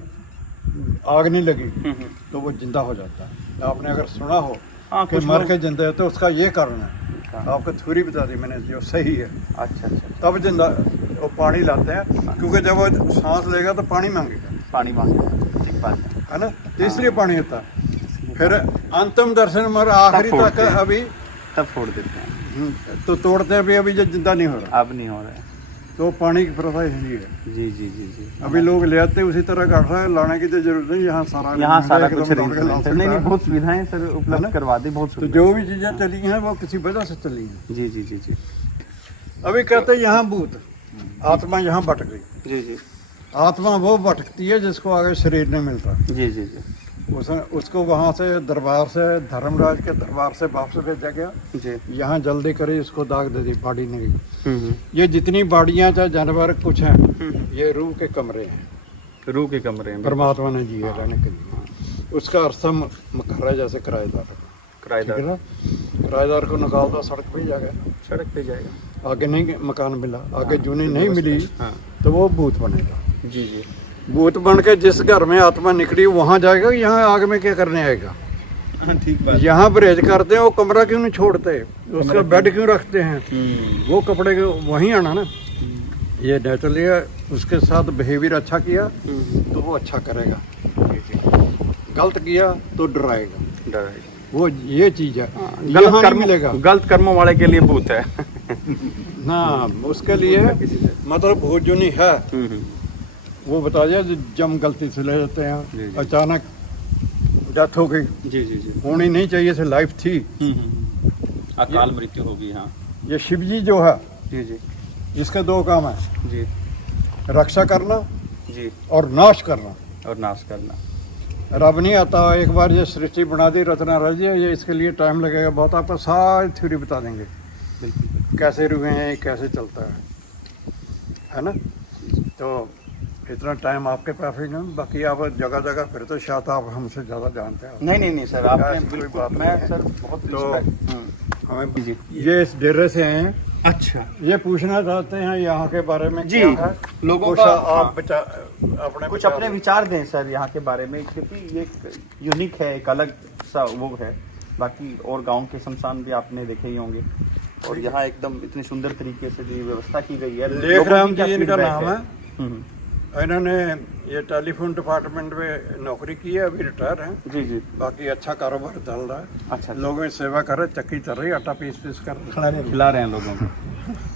आग नहीं लगी, तो वो जिंदा हो जाता है। आपने अगर सुना हो हाँ, कि कुछ मर लोग- के जिंदा है, तो उसका ये कारण है। हाँ। आपको थ्योरी बता दी मैंने जो सही है, अच्छा अच्छा। तब जिंदा वो पानी लाते हैं, क्योंकि जब वो सांस लेगा तो पानी मांगेगा, पानी मांगे, ठीक बात है। है ना, तो इसलिए पानी होता है। फिर अंतिम दर्शन मर आखिरी तब तक फोड़ते हैं। अभी तब फोड़ देते हैं, तो तोड़ते हैं, अभी जो जिंदा नहीं हो रहा, अब नहीं हो रहा है। तो पानी की प्रथा इसलिए है। जी जी जी जी। अभी लोग ले आते हैं उसी तरह काट रहे हैं, लाने की तो जरूरत नहीं, यहाँ सारा यहाँ सारा एकदम कुछ दौड़ के arrangement ला है। सकता नहीं नहीं, है। बहुत सुविधाएं सर है उपलब्ध ना? करवा दी, बहुत तो सुविधा। जो भी चीजें चली हैं वो किसी वजह से चली हैं। जी जी जी जी अभी कहते हैं यहाँ भूत आत्मा यहाँ भटक गई। जी जी आत्मा वो भटकती है जिसको आगे शरीर नहीं मिलता, जी जी जी उसको वहाँ से दरबार से, धर्मराज के दरबार से वापस भेजा गया। जी। यहाँ जल्दी करी, उसको दाग दे दी, बाड़ी नहीं गई। ये जितनी बाड़ियाँ चाहे जानवर कुछ हैं, ये रूह के कमरे हैं, रूह के कमरे में परमात्मा ने जी है रहने के लिए। उसका अरसा मकर्रा जैसे किराएदार है, ठीक किराएदार है ना। किराएदार को निकाल दो, सड़क पे ही जा गया, सड़क पे जाएगा। आगे नहीं मकान मिला, आगे जूनी नहीं मिली, हाँ तो वो भूत बनेगा। जी जी। भूत बन के जिस घर में आत्मा निकली वहाँ जाएगा, यहाँ आग में क्या करने आएगा। हाँ ठीक बात। यहाँ परहेज करते हैं, वो कमरा क्यों नहीं छोड़ते, उसका बेड क्यों रखते हैं, वो कपड़े के वहीं आना ना। ये नेचुरली है, उसके साथ बिहेवियर अच्छा किया तो वो अच्छा करेगा, गलत किया तो डराएगा। डर है। वो ये चीज है, गलत यहाँ नहीं कर्म मिलेगा गलत कर्मों वाले के लिए भूत है। ना, उसके लिए मतलब भूत जो नहीं है वो बता दिया, जम गलती से ले जाते जी, हैं, जी। अचानक डेथ हो गई, जी जी जी। होनी नहीं चाहिए थी, लाइफ थी। अकाल मृत्यु होगी। हाँ ये शिव जी जो है, जी जी इसके दो काम है, जी रक्षा करना जी। और नाश करना। और नाश करना। रब नहीं आता, एक बार ये सृष्टि बना दी, रचना रच दी, ये इसके लिए टाइम लगेगा बहुत, आपको सारी थ्योरी बता देंगे बिल्कुल। कैसे रुके हैं, कैसे चलता है ना। तो इतना टाइम आपके पास ही नहीं, बाकी आप जगह जगह फिर तो शायद आप हमसे ज़्यादा जानते हैं। नहीं नहीं नहीं सर, आपने ऐसी कोई बिल्कुल, बात मैं नहीं है। सर बहुत तो रिस्पेक्ट। हमें जी। ये इस डेरे से हैं, अच्छा ये पूछना चाहते हैं यहाँ के बारे में जी, क्या है? लोगों कुछ का आप अपने कुछ अपने विचार दें सर यहाँ के बारे में, क्योंकि ये एक यूनिक है, एक अलग सा वो है। बाकी और गांव के शमशान भी आपने देखे ही होंगे, और यहाँ एकदम इतनी सुंदर तरीके से जो व्यवस्था की गई है। लोगों की लेखराम क्या जी इनका feedback नाम है। हम्म, इन्होंने ये टेलीफोन डिपार्टमेंट में नौकरी की है, अभी रिटायर हैं। जी जी। बाकी अच्छा कारोबार चल रहा है, अच्छा, लोगों की सेवा कर रहे, चक्की चल रही, आटा पीस कर रहे, खिला रहे हैं लोगों को।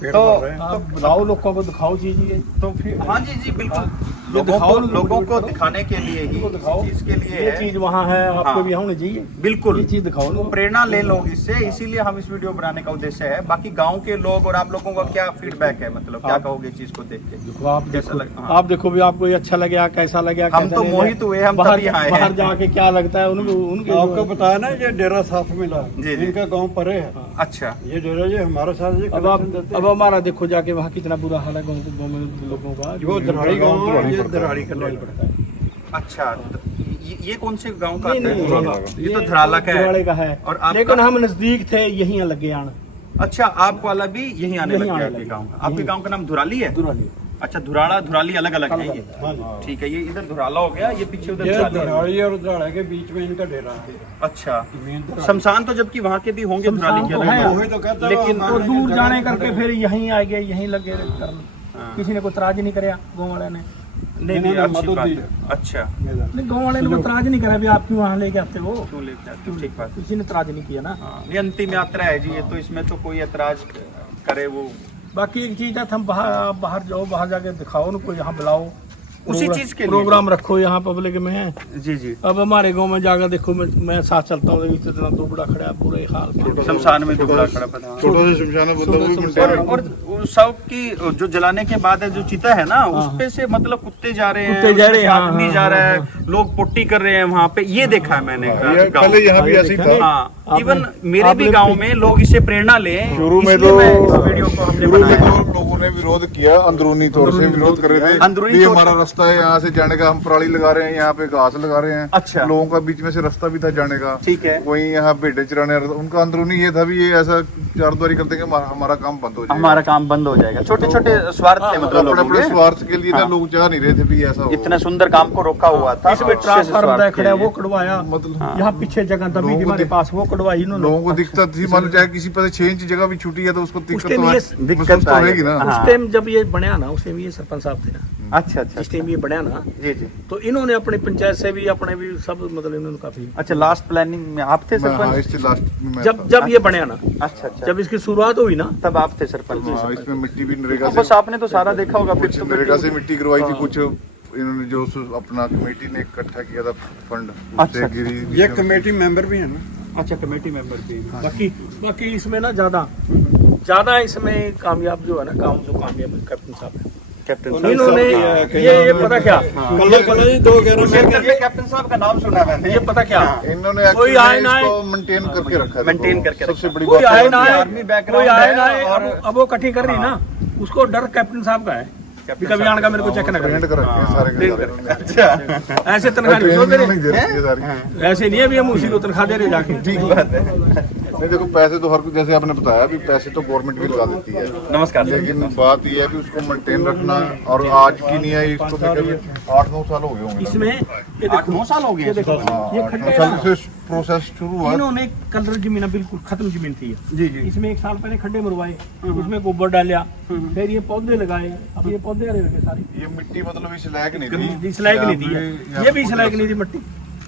पेड़ तो- भर रहे हैं। आप बताओ लोगों को दिखाओ चीज ये। तो फिर हाँ जी जी बिल्कुल, दिखाओ लोगों को दिखाने के लिए ही, दिखाओ। इस चीज के लिए ये है। चीज वहाँ है, आपको हाँ। भी यहाँ होनी चाहिए। बिल्कुल, ये चीज दिखाओ ना। प्रेरणा ले लोग इससे, इसीलिए हम इस वीडियो बनाने का उद्देश्य है। बाकी गांव के लोग और आप लोगों का क्या फीडबैक है, मतलब क्या कहोगे इस चीज को देख के? देखो आप कैसा देखो, हाँ। आप देखो भी आपको ये अच्छा लगे, कैसा लगे, हम कैसा तो नहीं मोहित लगे। हुए, हम बाहर तभी आए हैं। बाहर जाके क्या लगता है उनको, उनके आपको बताया ना, ये डेरा साथ मिला, जी, जी। इनका गांव परे है। अच्छा, ये डेरा ये हमारे साथ ये अब आप कनेक्शन देते अब हैं। हमारा देखो जाके वहाँ कितना बुरा हाल है गाँव में लोगों का। वो दराड़ी गांव है, ये दराड़ी का दराड़ी पड़ता है। अच्छा। तो ये कौन से गांव का नहीं, आता है? नहीं, ये तो धराला का धराले है। का है, और आपका? लेकिन हम नजदीक थे, यहीं लगे आना। अच्छा, आपको वाला भी यहीं आने यहीं लग आने गया आपके लगे। गांव का? आपके यहीं। गांव का नाम धुराली है? दुराली अच्छा, धुराड़ा धुराली अलग अलग है ये? हाँ जी। ठीक है, ये इधर धुराला हो गया, ये पीछे उधर ये धुराली है। दराड़ी और दराड़े के बीच में इनका डेरा है। अच्छा, मेन दराड़ी। शमशान तो जबकि वहाँ के भी होंगे धुराली के तो अलग है, अलग। वही तो कहता लेकिन तो दूर जाने करके फिर यहीं आ गए, यहीं लगे करने। किसी ने कोई तराज नहीं कराया गाँव वाले ने। नहीं नहीं, इन्होंने अच्छी मदद बात दी। है। अच्छा, नहीं, गाँव वाले ने कोई तराज नहीं करा भी आप क्यों वहाँ लेके आते हो, क्यों लेके आते हो? ठीक बात है। किसी ने तराज नहीं किया ना। हाँ, ये अंतिम यात्रा है जी, ये तो इसमें तो कोई ऐतराज करे वो बाकी एक चीज है, हम बाहर बाहर जाओ, बाहर जाके दिखाओ उनको, यहाँ बुलाओ, उसी चीज के लिए प्रोग्राम रखो यहाँ पब्लिक में है। जी जी। अब हमारे गांव में जाकर देखो, मैं साथ चलता हूँ, इतना तो बड़ा खड़ा है, पूरे हाल। शमशान में दुबला खड़ा पड़ा। छोटा सा शमशान और सब की जो जलाने के बाद है जो चिता है ना, उस पे से मतलब कुत्ते जा रहे हैं, कुत्ते जा रहे उसमें से हैं, आदमी हाँ, जा रहा हाँ, है, लोग पुट्टी कर रहे हैं वहाँ पे, ये देखा है मैंने गाँव पहले में। यहाँ भी ऐसे ही था। हाँ, इवन मेरे भी गांव में लोग इससे प्रेरणा लें, शुरू में इसलिए तो मैं इस वीडियो को हमने शुरू में बनाया। तो लोगों ने विरोध किया, अंदरूनी तौर से विरोध कर रहे थे। अंदरूनी ये तौर हमारा रास्ता है, यहाँ से जाने का, हम पराली लगा रहे हैं, यहाँ पे घास लगा रहे हैं। अच्छा। लोगों का बीच में से रास्ता भी था जाने का। ठीक है। वहीं यहाँ भेड़े चराने, उनका अंदरूनी ये था भी ये ऐसा चारद्वारी कर देंगे, हमारा काम बंद हो जाएगा। हमारा काम बंद हो जाएगा। छोटे छोटे स्वार्थ थे मतलब अपने लोगों अपने के। स्वार्थ के लिए हाँ। ना, लोग चाह नहीं रहे थे भी ऐसा हो। इतना सुंदर काम को रोका हुआ था। इसमें ट्रांसफार्मर खड़ा है, वो कड़वाया, मतलब यहाँ पीछे जगह दबी लोगों थी को हमारे दिक- पास, वो कड़वाई इन्होंने। लोगों को दिक्कत थी, मान लो चाहे किसी पर 6 इंच जगह भी छूटी है तो उसको दिक्कत टाइम तो ये है, दिक्कत महसूस तो आई। होगी ना। हाँ। उस टाइम जब ये बनया ना, उस टाइम ये सरपंच साहब थे ना, अच्छा अच्छा जिस टाइम ये बनया ना, जी जी। तो इन्होंने अपनी पंचायत से भी, अपने भी सब, मतलब इन्होंने काफी, अच्छा, लास्ट प्लानिंग में आप थे हाँ, सरपंच? इससे लास्ट में मैं जब था। जब ये बनया ना, अच्छा अच्छा, जब इसकी शुरुआत हुई ना, तब आप थे सरपंच? हाँ, इसमें मिट्टी भी नरेगा तो बस आपने तो सारा देखा होगा फिर कुछ तो। नरेगा से मिट्टी करवाई थी, कुछ इन्होंने जो अपना कमेटी ने इकट्ठा किया था फंड, अच्छा। उससे गिरी। ये कमेटी मेंबर भी है ना। अच्छा, कमेटी मेंबर भी। बाकी बाकी इसमें ना ज्यादा इसमें कामयाब जो है ना, काम जो कामयाब है कैप्टन साहब है। कैप्टन इन्होंने ये पता क्या, कैप्टन साहब का नाम सुना मैंने। ये पता क्या, इन्होंने कोई आए ना आए, इसको मेंटेन करके रखा है। मेंटेन करके सबसे रखा। बड़ी कोई बात आए है। ना आए, आर्मी बैकग्राउंड कोई आए है ना आए, और- अब वो इकट्ठी कर रही ना, उसको डर कैप्टन साहब का है कि कभी आने का मेरे को चेक ना ट्रेंड करे। कर रखे हैं सारे के सारे। अच्छा, ऐसे तनख्वाह नहीं दे ट्रेनिंग नहीं रहे, दे रखी है सारी। ऐसे नहीं है भी हम उसी को तनख्वाह दे रहे जाके। ठीक बात है। नहीं देखो, पैसे तो हर कोई, जैसे आपने बताया भी, पैसे तो गवर्नमेंट भी लगा देती है, नमस्कार। लेकिन बात ये है कि उसको मेंटेन रखना, और आज की नहीं है, इसको तकरीबन 8-9 साल हो गए होंगे ना। इसमें ये देखो, 8-9 साल हो गए ये देखो, हाँ, ये 8-9 खड्डे साल ना, से प्रोसेस शुरू हुआ। इन्होंने कलर जमीन बिल्कुल खत्म जमीन थी ये। जी जी। इसमें 1 साल पहले खड्डे मरवाए, उसमें गोबर डाला, फिर ये पौधे लगाए, अब ये पौधे हरे हो गए सारे। ये मिट्टी मतलब इस लायक नहीं थी, इस लायक नहीं थी, ये भी इस लायक नहीं थी मिट्टी।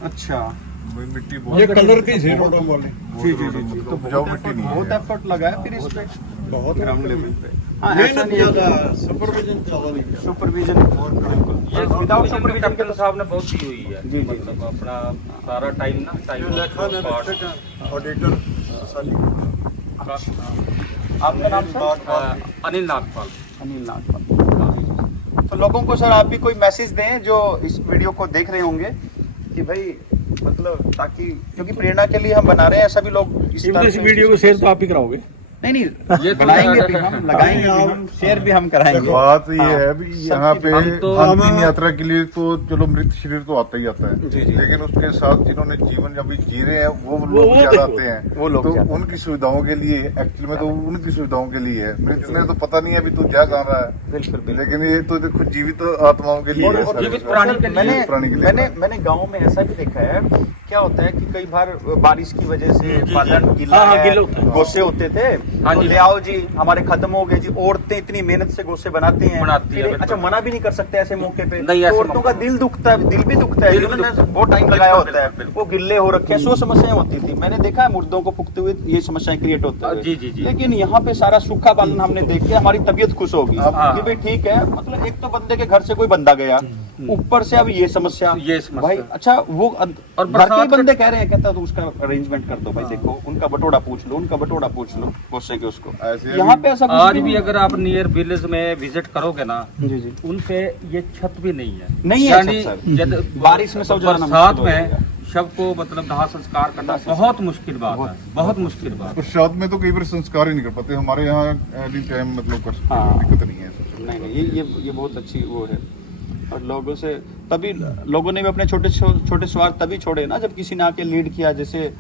अच्छा, मिट्टी ये बहुत कलर की थी रोडों वाली। जी जी जी। तो उपजाऊ मिट्टी नहीं बहुत है। एफर्ट लगा है फिर इस पे, बहुत ग्राउंड लेवल पे। हाँ, ऐसा मेहनत नहीं है। ज्यादा, सुपरविजन ज्यादा नहीं किया। सुपरविजन बिल्कुल, ये विदाउट सुपरविजन के तो साहब ने बहुत की हुई है। जी, जी। मतलब अपना सारा टाइम ना, टाइम जो लेखा ने रखे का ऑडिटर साली। आपका नाम सर? अनिल नागपाल। अनिल नागपाल। तो लोगों को सर आप भी कोई मैसेज दें जो इस वीडियो को देख रहे होंगे कि भाई मतलब, ताकि क्योंकि प्रेरणा के लिए हम बना रहे हैं, सभी लोग इस तरह इस से- वीडियो को शेयर तो आप ही कराओगे। नहीं बनाएंगे भी हम, लगाएंगे भी हम, शेयर भी हम कराएंगे। बात ये है भी यहाँ पे हम तो- अंतिम यात्रा के लिए तो चलो मृत शरीर तो आता ही आता है, जी, जी। लेकिन उसके साथ जिन्होंने जीवन अभी जी रहे हैं वो लोग ज्यादा आते हैं, वो लोग तो ज्यादा। उनकी सुविधाओं के लिए एक्चुअली में तो उनकी सुविधाओं के लिए है। मृत ने तो पता नहीं है अभी तू जा कहाँ रहा है, बिल्कुल लेकिन ये तो देखो जीवित आत्माओं के लिए है, जीवित प्राणी के लिए- मैंने प्राणी के लिए मैंने गांव में ऐसा भी देखा है, क्या होता है कि कई बार बारिश की वजह से जी। बादल गिला हाँ, है, गिला होता है। गोसे होते थे, हाँ तो जी। ले आओ जी हमारे खत्म हो गए जी। औरतें इतनी मेहनत से गोसे बनाती हैं, बनाती हैं, फिर बिल्कुल। अच्छा मना भी नहीं कर सकते ऐसे मौके पे, नहीं, तो ऐसे औरतों का मौके दिल दुखता है, दिल भी दुखता है, दिल भी जिन्होंने दुखता है। बहुत टाइम लगाया होता है, बिल्कुल। वो गिल्ले हो रखे हैं, सो समस्याएं होती थी। मैंने देखा है मुर्दों को फूकते हुए ये समस्याएं क्रिएट होती है। जी, जी, जी। लेकिन यहाँ पे सारा सूखा बालन हमने देख के हमारी तबीयत खुश होगी हाँ। कि भाई ठीक है, मतलब एक तो बंदे के घर से कोई बंदा गया, ऊपर से अब ये समस्या, ये समस्या। भाई अच्छा वो और घर के बरसात ही बंदे के- कह रहे हैं, कहता तो उसका अरेंजमेंट कर दो भाई, देखो उनका बटोड़ा पूछ लो, उनका बटोड़ा पूछ लो गोसे के उसको। ऐसे यहाँ पे ऐसा कुछ आज नहीं भी है। अगर आप नियर विलेज में विजिट करोगे ना, जी जी उन पे ये छत भी नहीं है। नहीं है यानी छत, सर। जब बारिश में सब जाना बरसात मुश्किल हो में शव को मतलब दाह संस्कार करना बहुत मुश्किल बात है, बहुत मुश्किल बात। प्रसाद में तो कई बार संस्कार ही नहीं कर पाते, हमारे यहाँ एनी टाइम मतलब कर सकते हैं, हाँ। दिक्कत नहीं है सबसे। नहीं नहीं ये बहुत अच्छी वो है। और लोगों से तभी लोगों ने भी अपने छोटे स्वार्थ तभी छोड़े ना जब किसी ने आके लीड किया, जैसे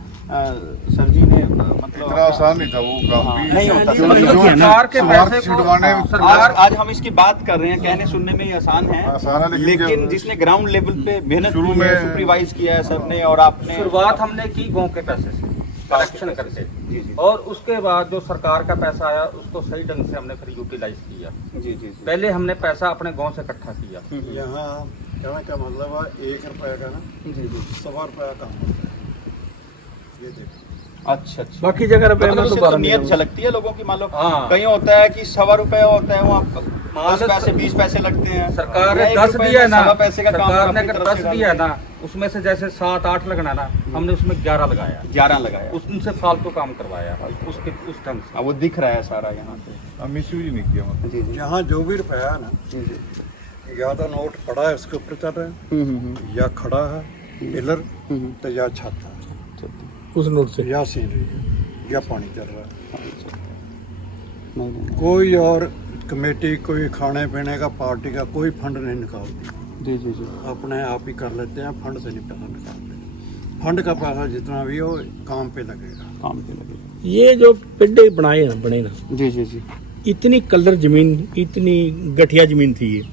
सर जी ने मतलब इतना आसान नहीं था वो काम भी, नहीं होता। सरकार के स्वार्थ पैसे को छिड़वाने आज हम इसकी बात कर रहे हैं, कहने सुनने में ही आसान है, लेकिन जब- जिसने ग्राउंड लेवल पे मेहनत शुरू की है, में- सुपरवाइज किया है सर ने, और आपने शुरुआत हमने की गांव के पैसे से कलेक्शन करके, जी जी और उसके बाद जो सरकार का पैसा आया उसको सही ढंग से हमने फिर यूटिलाइज किया। जी जी पहले हमने पैसा अपने गांव से इकट्ठा किया। यहाँ कहने का मतलब है 1 रुपए का ना जी जी 1.25 रुपया काम होता है। ये देखो अच्छा अच्छा। बाकी जगह रुपए मतलब में इससे तो तो बारह नियत नहीं झलकती है लोगों की, मान लो हाँ। कहीं होता है कि 1.25 रुपया होता है, वहाँ 10 पैसे 20 पैसे लगते हैं, सरकार ने या 1 10 रुपए दिया है में ना, 1.25 पैसे का काम सरकार ने अपनी अगर तरफ 10 से दिया है ना, उसमें से जैसे 7-8 लगना ना, हमने उसमें 11 लगाया, 11 लगाया। उनसे फालतू काम करवाया उसके उस ढंग से। वो दिख रहा है सारा यहाँ पे। हम मिसयूज नहीं किया मतलब। जी जी यहाँ जो भी रुपया है ना, जी जी। या तो नोट पड़ा है उसके ऊपर चल रहा है, या खड़ा है पिलर, तो या छत है, उस नोट से। या सीनरी है, या पानी चल रहा है। नहीं नहीं कोई और कमेटी, कोई खाने पीने का, पार्टी का कोई फंड नहीं निकालती, जी जी जी अपने आप ही कर लेते हैं, फंड से नहीं पैसा निकालते। फंड का पैसा जितना भी हो काम पे लगेगा। काम पे लगे। ये जो पिंडे बनाए ना बने ना, जी जी जी। इतनी कलर जमीन, इतनी गठिया जमीन थी ये,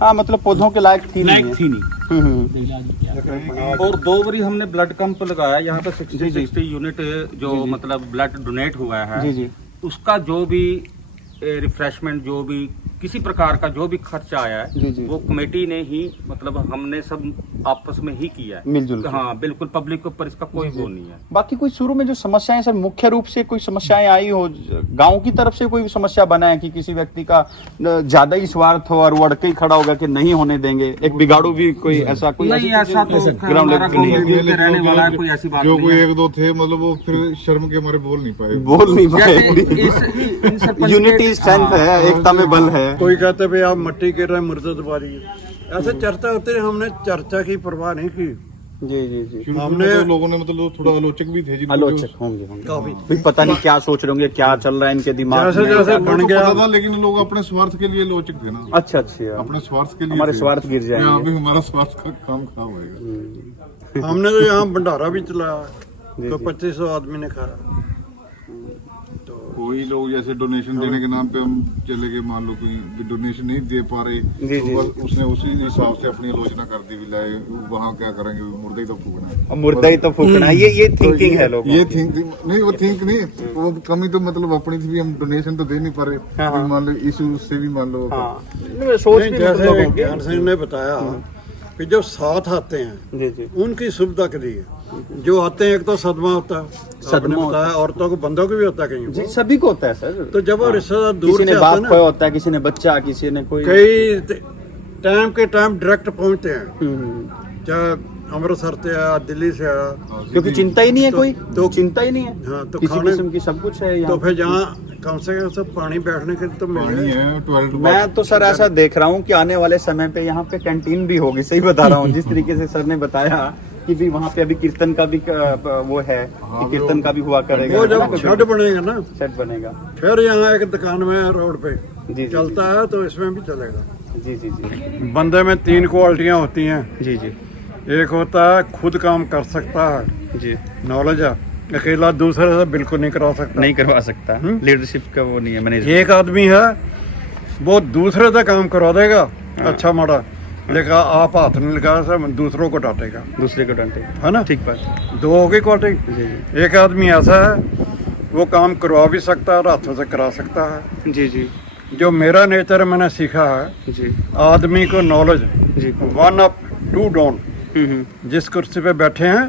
हाँ मतलब पौधों के लायक थी लायक नहीं थी नहीं। हम्म। और 2 बारी हमने ब्लड कैंप लगाया यहाँ पे, जी, जी। 60 यूनिट जो मतलब ब्लड डोनेट हुआ है, जी जी उसका जो भी रिफ्रेशमेंट, जो भी किसी प्रकार का जो भी खर्चा आया जी, है, जी। वो कमेटी ने ही मतलब हमने सब आपस में ही किया है, मिलजुल के। हाँ बिल्कुल, पब्लिक के ऊपर इसका कोई वो नहीं है। बाकी कोई शुरू में जो समस्याएं सर, मुख्य रूप से कोई समस्याएं आई हो गांव की तरफ से, कोई समस्या बना है कि किसी व्यक्ति का ज्यादा ही स्वार्थ हो और वो अड़के ही खड़ा होगा कि नहीं होने देंगे, एक बिगाड़ू भी कोई ऐसा कोई नहीं, ऐसा तो ग्राउंड हमारा लेवल पे नहीं है। गाँव में रहने वाला है, कोई ऐसी बात जो नहीं कोई है। 1-2 थे मतलब वो फिर शर्म के मारे बोल नहीं पाए। बोल नहीं जैसे पाए। इन सरपंच यूनिटी के- स्ट्रेंथ है, एकता में बल है। कोई कहते भाई आप मट्टी गिर रहे हैं, मुर्दा दबारी है, ऐसे चर्चा होती है। हमने चर्चा की परवाह नहीं की। जी जी जी। शुरू में हमने- तो लोगों ने मतलब थोड़ा आलोचक भी थे जिनको आलोचक होंगे होंगे काफी भाई, पता नहीं क्या सोच रहे होंगे, क्या चल रहा है इनके दिमाग जैसे में। जैसे जो बन तो गया। पता था, लेकिन लोग अपने स्वार्थ के लिए आलोचक थे ना, अच्छा अच्छा। अपने स्वार्थ के लिए हमारे थे। स्वार्थ गिर जाएंगे। यहाँ भी हमारा स्वार्थ का काम खराब होएगा। हमने तो यहाँ भंडारा भी चलाया, जी, तो जी। 2500 आदमी ने खाया। तो कोई लोग जैसे डोनेशन देने के नाम पे हम चले गए, मान लो कोई डोनेशन नहीं दे पा रहे, जी, तो जी। बस उसने उसी हिसाब से अपनी आलोचना कर दी, भी लाए वहाँ क्या करेंगे, मुर्दा ही तो फूकना है। अब मुर्दा ही तो फूकना है, ये थिंकिंग है लोगों ये की। थिंक नहीं, वो थिंक नहीं, वो कमी तो मतलब अपनी थी भी, हम डोनेशन तो दे नहीं पा रहे, हाँ, हाँ। फिर मान लो इशू से भी मान लो। हाँ नहीं, सोच नहीं, भी जैसे लोगों की। ज्ञान सिंह ने बताया कि जो साथ आते हैं जी जी उनकी सुविधा के लिए, जो आते हैं एक तो सदमा होता है, सदमा आपने होता बताया, औरतों को बंदों को भी होता है जी, कहीं। सभी को होता है सर। तो जब वो रिश्तेदार दूर किसी से ने आते बाप हैं खोया ना, होता है, किसी ने बच्चा, किसी ने कोई। कई टाइम के टाइम डायरेक्ट पहुंचते हैं, हम्म। चाहे अमृतसर से आया, दिल्ली से आया, क्योंकि चिंता ही नहीं है, तो- कोई तो- चिंता ही नहीं है। हाँ, तो किसी खाने- किस्म की सब कुछ है तो यहाँ। फिर जहाँ कम से कम सब पानी बैठने के लिए तो मिल पानी गया। है, टॉयलेट मैं तो सर ऐसा देख रहा हूँ कि आने वाले समय पे यहाँ पे कैंटीन भी होगी, सही बता रहा हूँ। जिस तरीके से सर ने बताया कि भी वहाँ पे अभी कीर्तन का भी वो है कि कीर्तन का भी हुआ करेगा, वो जब शेड बनेगा ना, सेट बनेगा। फिर यहाँ एक दुकान में रोड पे जी चलता है तो इसमें भी चलेगा। जी जी जी बंदे में 3 क्वालिटियाँ होती हैं। जी जी एक होता है खुद काम कर सकता है, जी, नॉलेज है, अकेला दूसरे से बिल्कुल नहीं करा सकता। नहीं करवा सकता, लीडरशिप का वो नहीं है मैनेजमेंट। एक आदमी है वो दूसरे से काम करवा देगा, अच्छा माड़ा, लेकिन आप हाथ नहीं लगा सब दूसरों को डांटेगा, दूसरे को डांटे, है ना। ठीक बात। 2 हो गई क्वालिटी। जी जी एक आदमी ऐसा है वो काम करवा भी सकता है और हाथों से करा सकता है। जी जी जो मेरा नेचर मैंने सीखा है, जी आदमी को नॉलेज जी 1 अप 2 डाउन। हम्म। जिस कुर्सी पे बैठे हैं,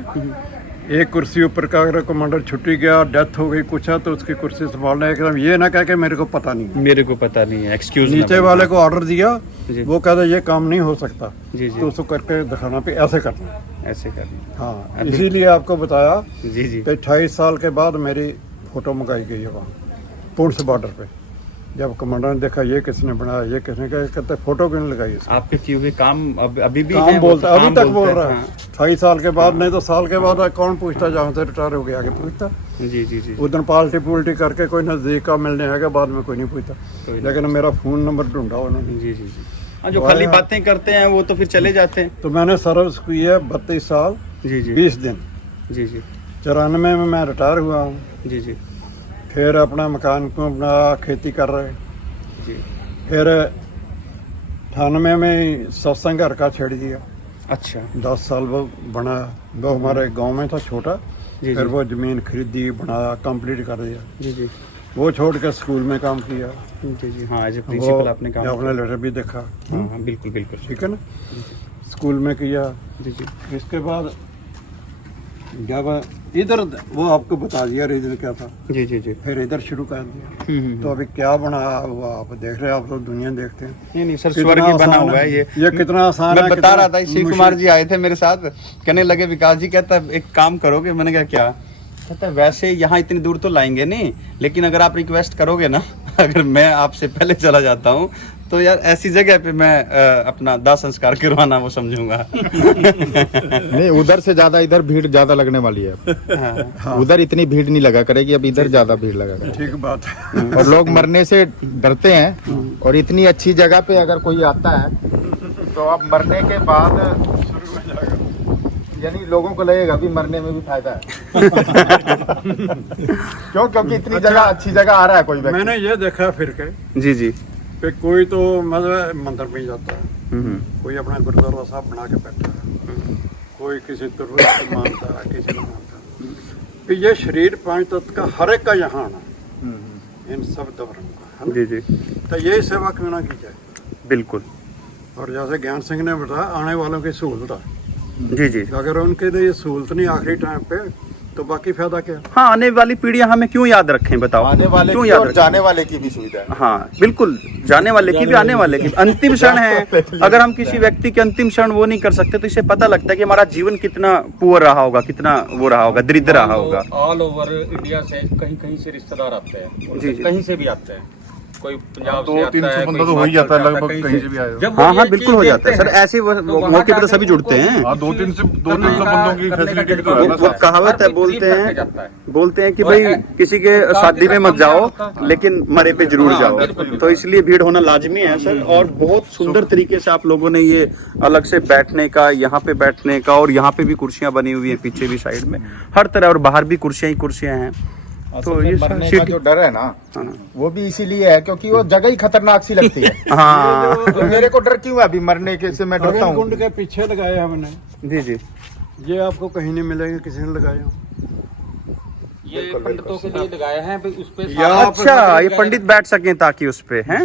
एक कुर्सी ऊपर का अगर कमांडर छुट्टी गया, डेथ हो गई कुछ है, तो उसकी कुर्सी संभालना एकदम ये ना कह के मेरे को पता नहीं। मेरे को पता नहीं है, एक्सक्यूज। नीचे वाले को ऑर्डर दिया, जी। वो कहता ये काम नहीं हो सकता, जी जी तो उसको करके दिखाना पे ऐसे करना। ऐसे करना। हाँ, इसीलिए आपको बताया जी जी कि 28 साल के बाद मेरी फोटो मंगाई गई है वहाँ पुंछ बॉर्डर पे। जब कमांडर ने देखा ये किसने बनाया, ये किसने कहा, कहते फोटो क्यों नहीं लगाई इसकी? आपके किए हुए काम अभी भी काम हैं, बोलता वो अभी तक काम बोल बोलते रहा हैं, है। 28 साल के बाद, नहीं तो साल के बाद कौन पूछता, जहाँ से रिटायर हो गया आगे पूछता। हाँ। जी जी जी उधर पाल्टी पुल्टी करके कोई नजदीक का मिलने आएगा, बाद में कोई नहीं पूछता। कोई नहीं। लेकिन मेरा फोन नंबर ढूंढा उन्होंने। जी जी जी। हाँ, जो खाली बातें करते हैं वो तो फिर चले जाते हैं। तो मैंने सर्विस की है 32 साल जी जी 20 दिन। जी जी 94 में मैं रिटायर हुआ हूँ। जी जी फिर अपना मकान को अपना खेती कर रहे। जी। फिर 98 में सत्संग घर का छेड़ दिया। अच्छा। 10 साल वो बना, वो हमारे गांव में था छोटा। जी फिर जी वो जमीन खरीदी, बनाया, कंप्लीट कर दिया। जी जी वो छोड़ के स्कूल में काम किया। जी जी। हाँ, एज ए वो प्रिंसिपल आपने काम आपने लेटर भी देखा। हाँ हाँ, बिल्कुल बिल्कुल। ठीक है ना। स्कूल में किया। जी जी इसके बाद जब इधर वो आपको बता दिया रीजन क्या था, जी जी जी। फिर इधर शुरू कर दिया। तो अभी क्या बना वो आप देख रहे हैं, आप लोग दुनिया देखते हैं। नहीं नहीं सर, कितना स्वर्ग ही बना आसान हुआ है ये। कितना आसान है। मैं बता कितना रहा था, शिव कुमार जी मुश्किल। आए थे मेरे साथ, कहने लगे विकास जी, कहता एक काम करोगे? मैंने कहा क्या? कहता वैसे यहाँ इतनी दूर तो लाएंगे नहीं, लेकिन अगर आप रिक्वेस्ट करोगे ना, अगर मैं आपसे पहले चला जाता हूँ तो यार ऐसी जगह पे मैं अपना दाह संस्कार करवाना वो समझूंगा। नहीं, उधर से ज्यादा इधर भीड़ ज्यादा लगने वाली है। हाँ। उधर इतनी भीड़ नहीं लगा करेगी, अब इधर ज्यादा भीड़ लगा करेगी। ठीक बात है। और लोग मरने से डरते हैं, और इतनी अच्छी जगह पे अगर कोई आता है तो अब मरने के बाद यानी लोगों को लगेगा भी मरने में भी फायदा है। क्यों? क्योंकि इतनी जगह, अच्छी जगह आ रहा है कोई व्यक्ति। मैंने ये देखा फिर के जी जी। कि कोई तो मतलब मंदिर में जाता है, कोई अपना गुरुद्वारा साहब बना के बैठा है, कोई किसी तुर्र को मानता है, किसी को मानता है। कि ये शरीर 5 तत्व का हर एक का यहाँ आना, इन सब धर्म का, है ना? जी जी तो ये सेवा क्यों ना की जाए। बिल्कुल। और जैसे ज्ञान सिंह ने बताया, आने वालों की सहूलत है। जी जी। अगर उनके लिए सहूलत नहीं आखिरी टाइम पे, तो बाकी फायदा क्या। हाँ, आने वाली पीढ़ियां हमें क्यों याद रखें, बताओ? आने वाले क्यों की याद और रखें? जाने वाले की भी सुविधा है। हाँ बिल्कुल, जाने वाले की भी, आने वाले की। अंतिम क्षण है, अगर हम किसी व्यक्ति के अंतिम क्षण वो नहीं कर सकते तो इससे पता लगता है कि हमारा जीवन कितना पुअर रहा होगा, कितना वो रहा होगा, दरिद्र रहा होगा। ऑल ओवर इंडिया से कहीं कहीं से रिश्तेदार आते हैं, जी, जी। कहीं से भी आते हैं। कोई पंजाब से 200-300 आता है, बंदा कोई तो हो ही जाता है हिमाचल लगभग, कहीं से भी आए हो। जब वो हाँ ये हाँ बिल्कुल हो चीज़ जाता है सर, देखते हैं, ऐसे तो वहाँ मौके पे तो जाके सभी जुड़ते हैं। हाँ, 200-300 बंदों की फैसिलिटी तो है ना वो सर। कहावत है, बोलते हैं कि भाई किसी के शादी में मत जाओ लेकिन मरे पे जरूर जाओ। तो इसलिए भीड़ होना लाजमी है सर। और बहुत सुंदर तरीके से आप लोगों ने ये अलग से बैठने का, यहाँ पे बैठने का, और यहाँ पे भी कुर्सियां बनी हुई हैं पीछे भी साइड में, हर तरह, और बाहर भी कुर्सियां ही कुर्सियां हैं। तो ये मरने का जो डर है ना, वो भी इसीलिए है क्योंकि वो जगह ही खतरनाक सी लगती है। हाँ तो मेरे को डर क्यों है अभी मरने के से, मैं डरता हूँ। कुंड के पीछे लगाए हमने, जी जी। ये आपको कहीं नहीं मिलेंगे, किसी ने लगाए हो। ये पंडितों के लिए लगाए हैं, उस पे अच्छा, ये पंडित बैठ सकें ताकि उस पे हैं।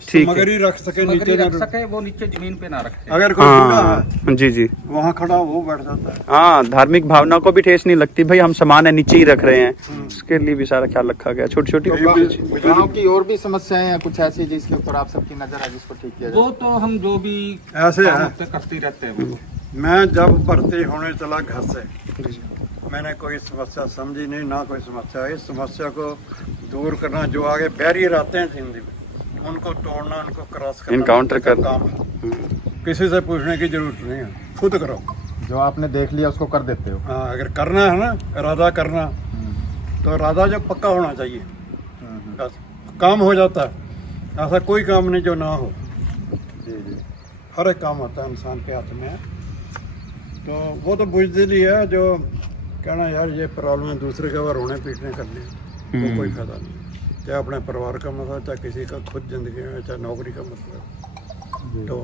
ठीक है। मगरी रख सके नीचे सामग्री ना रख सके, वो नीचे जमीन पे ना रखे। अगर कोई बूढ़ा है हाँ जी जी। वहाँ खड़ा, वो बैठ जाता है। हाँ, धार्मिक भावना को भी ठेस नहीं लगती, भाई हम सामान है नीचे ही रख रहे हैं, उसके लिए भी सारा ख्याल रखा गया। छोटी छोटी गाँव की और भी समस्याएं हैं कुछ ऐसी जिसके ऊपर आप सबकी नजर है, जिसको ठीक किया जाए। वो तो हम जो भी ऐसे काम है। होते करते ही रहते हैं वो। मैं जब भर्ती होने चला घर से, मैंने कोई समस्या समझी नहीं, ना कोई समस्या। इस समस्या को दूर करना, जो आगे बैरियर आते हैं जिंदगी में, उनको तोड़ना, उनको क्रॉस करना, Encounter करना। काम है। किसी से पूछने की जरूरत नहीं है, खुद करो। जो आपने देख लिया उसको कर देते हो। हाँ, अगर करना है ना, इरादा करना, तो इरादा जो पक्का होना चाहिए, बस काम हो जाता है। ऐसा कोई काम नहीं जो ना हो। हर एक काम होता है, इंसान के हाथ में है। तो वो तो बुजदिली है जो कहना यार ये प्रॉब्लम है, दूसरे के ऊपर रोने पीटने करने, तो कोई फायदा नहीं। चाहे अपने परिवार का मसला, चाहे किसी का खुद जिंदगी में, चाहे नौकरी का मसला, तो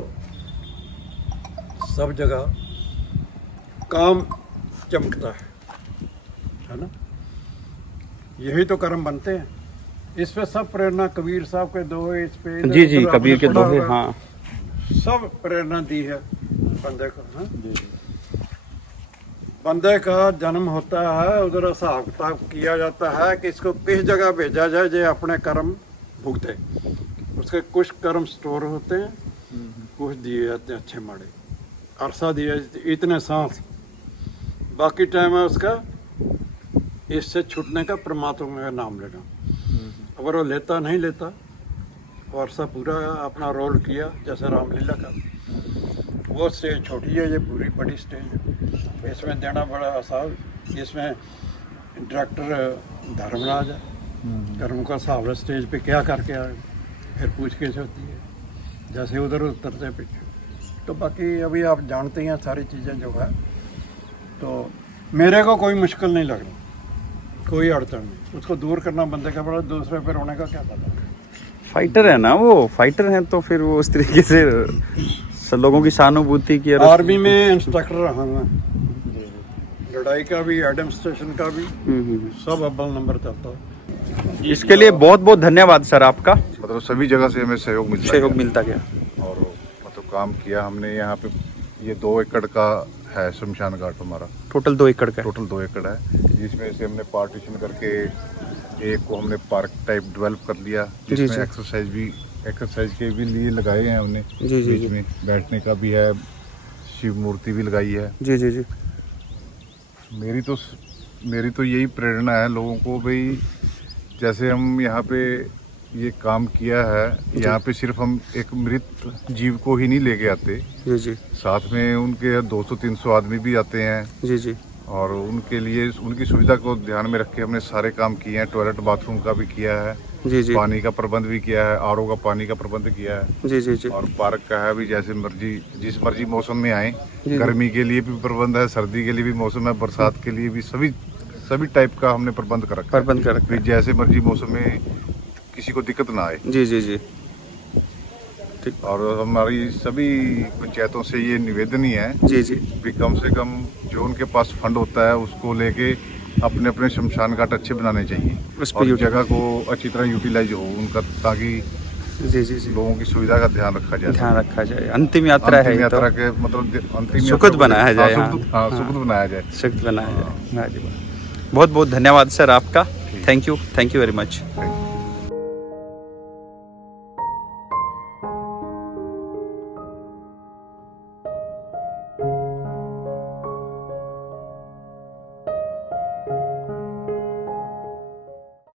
सब जगह काम चमकता है ना। यही तो कर्म बनते हैं। इस पे सब प्रेरणा कबीर साहब के दोहे, इस पे जी जी, इधर कबीर के आपने पढ़ा दोहे, होगा। हाँ। सब प्रेरणा दी है बंदे को। हाँ? बंदे का जन्म होता है, उधर हिसाब किताब किया जाता है कि इसको किस जगह भेजा जाए जो अपने कर्म भुगते। उसके कुछ कर्म स्टोर होते हैं, कुछ दिए जाते हैं अच्छे माड़े। अरसा दिया इतने सांस, बाकी टाइम है उसका इससे छूटने का, परमात्मा का नाम लेना। अगर वो लेता नहीं लेता, वर्षा पूरा अपना रोल किया जैसे रामलीला का। वो स्टेज छोटी है, ये पूरी बड़ी स्टेज है। इसमें देना बड़ा आसान। इसमें डायरेक्टर धर्मराज है, कर्म का हिसाब है, स्टेज पे क्या करके आए, फिर पूछगिछ होती है जैसे उधर उतरते पीछे। तो बाकी अभी आप जानते हैं सारी चीज़ें जो है। तो मेरे को कोई मुश्किल नहीं लग रही, कोई अड़चन नहीं। उसको दूर करना बंदे का बड़ा, दूसरे पे रोने का क्या फायदा। फाइटर है ना वो, फाइटर हैं तो फिर वो उस तरीके से सब लोगों की सहानुभूति की। आर्मी में इंस्ट्रक्टर रहा मैं, लड़ाई का भी, एडमिनिस्ट्रेशन का भी, सब अव्वल नंबर चलता है। इसके लिए बहुत बहुत धन्यवाद सर आपका। मतलब सभी जगह से हमें सहयोग मिलता गया। और मतलब काम किया हमने। यहाँ पे ये 2 एकड़ का है शमशान घाट हमारा। टोटल 2 एकड़ का है। टोटल 2 एकड़ है, जिसमें से हमने पार्टीशन करके एक को हमने पार्क टाइप डेवलप कर लिया, जिसमें एक्सरसाइज के भी लिए लगाए हैं हमने। बीच में बैठने का भी है, शिव मूर्ति भी लगाई है। जी जी जी। मेरी तो यही प्रेरणा है लोगों को भाई, जैसे हम यहाँ पे ये काम किया है, यहाँ पे सिर्फ हम एक मृत जीव को ही नहीं लेके आते, जी जी। साथ में उनके 200-300 आदमी भी आते हैं। जी जी। और उनके लिए उनकी सुविधा को ध्यान में रख के हमने सारे काम किए हैं। टॉयलेट बाथरूम का भी किया है, जी जी। पानी का प्रबंध भी किया है, आरओ का पानी का प्रबंध किया है। जी जी जी। और पार्क का है भी, जैसे मर्जी जिस मर्जी मौसम में आए, गर्मी के लिए भी प्रबंध है, सर्दी के लिए भी मौसम है, बरसात के लिए भी, सभी टाइप का हमने प्रबंध कर रखा है। फिर जैसे मर्जी मौसम में किसी को दिक्कत ना आए। जी जी जी। और हमारी सभी पंचायतों से ये निवेदन ही है जी जी भी कम से कम जो उनके पास फंड होता है उसको लेके अपने अपने शमशान घाट अच्छे बनाने चाहिए, उस पे और जगह को अच्छी तरह यूटिलाइज हो उनका, ताकि जी जी जी लोगों की सुविधा का ध्यान रखा जाए। अंतिम यात्रा है अंतिम ये तो। यात्रा के मतलब अंतिम सुखद बनाया जाए। सुखद बनाया जाए। सुखद बनाया जाए। बहुत बहुत धन्यवाद सर आपका। Thank you very much.